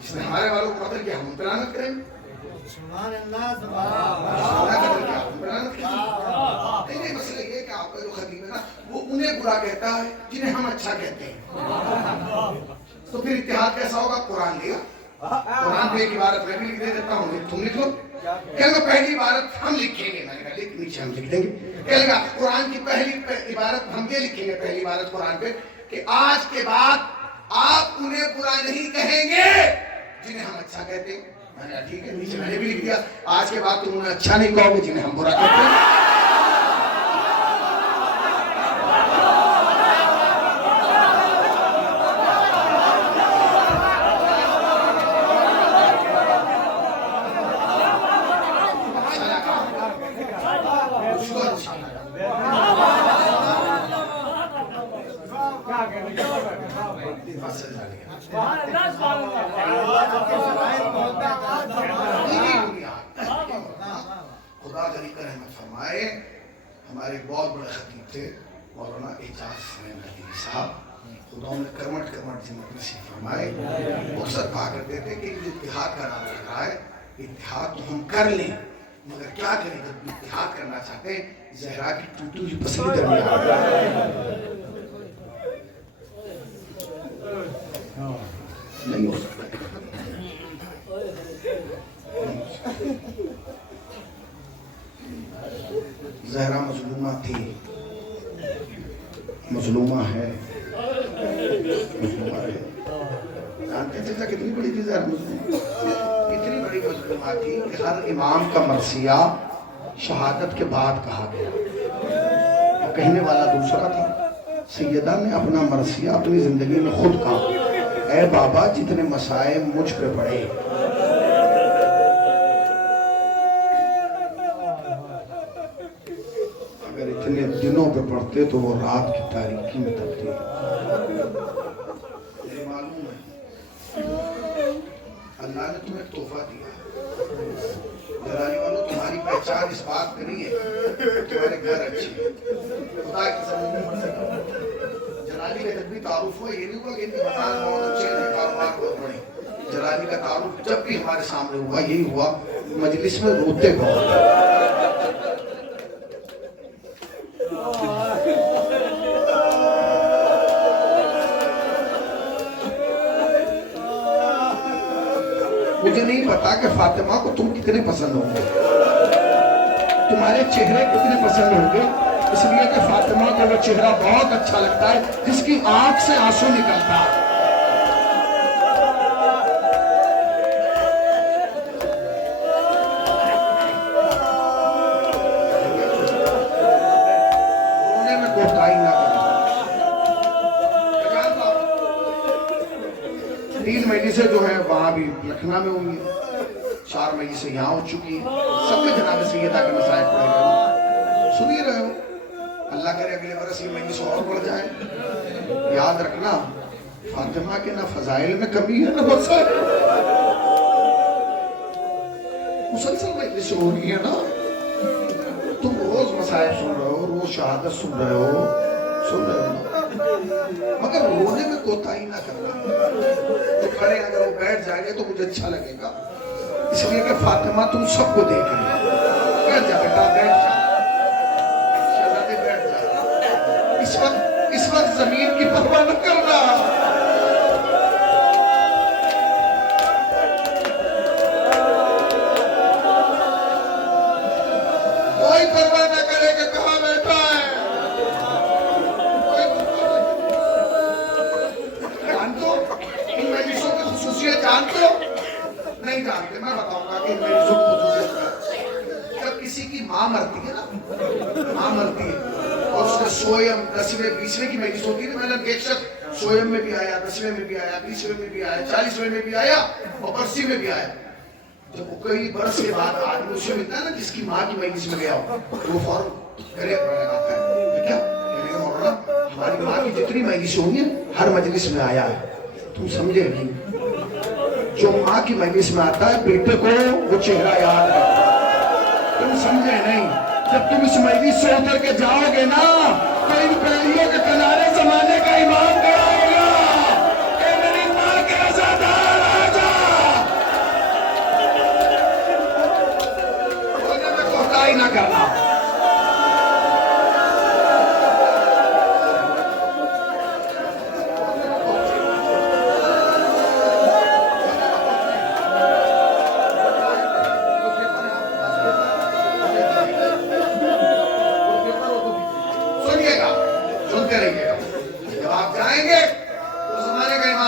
جس نے ہمارے والوں کو قتل کیا ہم پر لعنت کریں گے، سبحان اللہ، نہیں مسئلہ یہ کہ آپ کا جو خطیب ہے نا وہ انہیں برا کہتا ہے جنہیں ہم اچھا کہتے ہیں، تو پھر اتحاد کیسا ہوگا؟ قرآن لیا، قرآن پہ ایک عبارت میں بھی لکھ دے دیتا ہوں، تم لکھ لو، کہنے گا پہلی عبارت ہم لکھیں گے، میں نے کہا نیچے ہم لکھ دیں گے، کہنے گا قرآن کی پہلی عبارت ہم یہ لکھیں گے، پہلی عبارت قرآن پہ کہ آج کے بعد آپ انہیں برا نہیں کہیں گے جنہیں ہم اچھا کہتے ہیں. میں نے کہا ٹھیک ہے, نیچے میں نے بھی لکھ دیا آج کے بعد تم انہیں اچھا نہیں کہو گے جنہیں ہم برا کہتے ہیں. خدا غنی کا رحمت فرمائے. ہمارے بہت بڑے خطیب تھے مولانا اعجاز حسین ندوی صاحب, خدا انہیں کرمٹ زندگی نصیب فرمائے. وہ اکثر کہا کرتے تھے کہ یہ اتحاد کا نام لگ رہا ہے, اتحاد تو ہم کر لیں مگر کیا کریں جب اتحاد کرنا چاہتے ہیں زہرا کی ٹوٹی ہوئی پسلی درمیان نہیں ہو سکتا. زہرا مظلومہ تھی, مظلومہ ہے, جانتے تھے کتنی بڑی تھی زہرا مظلومہ؟ اتنی بڑی مظلومہ تھی کہ ہر امام کا مرثیہ شہادت کے بعد کہا گیا. کہنے والا دوسرا تھا. سیدہ نے اپنا مرثیہ اپنی زندگی میں خود کہا, اے بابا جتنے مسائب مجھ پہ پڑے اگر اتنے دنوں پہ پڑھتے تو وہ رات کی تاریکی میں تبدیل. مجھے معلوم ہے اللہ نے تمہیں تحفہ دیا. جلالی والوں تمہاری پہچان اس بات پہ نہیں ہے تمہارے گھر اچھے ہیں. خدا کی سمجھ میں پڑ سکتا. جلالی کا جب بھی تعارف ہوا یہ نہیں ہوا کہ ان کے مکان بہت اچھے ہیں, کاروبار بہت بڑے. جلالی کا تعارف جب بھی ہمارے سامنے ہوا یہی ہوا مجلس میں روتے بہت. مجھے نہیں پتا کہ فاطمہ کو تم کتنے پسند ہوں گے, تمہارے چہرے کتنے پسند ہوں گے, اس لیے کہ فاطمہ کو وہ چہرہ بہت اچھا لگتا ہے جس کی آنکھ سے آنسو نکلتا ہے. رونے میں کوتاہی نہ کرنا. 3 مجلسیں جو ہیں وہاں بھی لکھنؤ میں ہوئی ہیں, 4 مجلسیں یہاں ہو چکی ہیں. سب میں جناب سیدہ کے مسائل پڑھے گئے. سنی رہے ہو, اللہ کرے اگلے برس یہ مجلس اور بڑھ جائے. یاد رکھنا فاطمہ کے نہ فضائل میں کمی ہے نہ مسائل. مسلسل مجلس ہو رہی ہے نا, تم روز مسائل سن رہے ہو, روز شہادت سن رہے ہو نا, مگر رونے میں کوتاہی نہ کرنا. تو کھڑے اگر وہ بیٹھ جائیں گے تو مجھے اچھا لگے گا, اس لیے کہ فاطمہ تم سب کو دیکھ رہی ہے. بیٹھ جا بیٹا, بیٹھ جا شہزادے, بیٹھ جا. اس وقت زمین کی پرواہ نہ کرنا. کوئی پرواہ نہ کرے کہ کہاں بیٹھا ہے. جانتے ہو ان مجلسوں کی خصوصیت, جانتے ہو نہیں جانتے, میں بتاؤں گا کہ ان مجلسوں کی خصوصیت. جب کسی کی ماں مرتی ہے نا, ماں مرتی ہے اور اس نے سویم 10ویں 20ویں کی مجلس ہوتی ہے نا, میں نے ایک شخص سویم میں بھی آیا, 10ویں میں بھی آیا, 20ویں میں بھی آیا, 40ویں میں بھی آیا اور 80 میں بھی آیا. جب وہ کئی برس کے بعد آدمی اسے ملتا ہے نا جس کی ماں کی مجلس میں گیا ہو, وہ فوراً گلے پڑنے لگاتا ہے. کیا کہنے کا مولانا ہماری ماں کی جتنی مجلس ہوئی ہیں ہر مجلس میں آیا ہے. تم سمجھے نہیں, جو ماں کی مجلس میں آتا ہے بیٹے کو وہ چہرہ یاد رکھتا ہے. تم سمجھے نہیں, جب تم اس مجلس سے اتر کے جاؤ گے نا تو ان پیڑیوں کے کنارے زمانے کا امام کھڑا ہوگا کہ میری ماں کے عزادار آ جا. رونے میں کوتاہی نہ کرنا. سنتے رہیے گا, جب آپ جائیں گے تو زمانے کا امام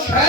6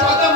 14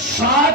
7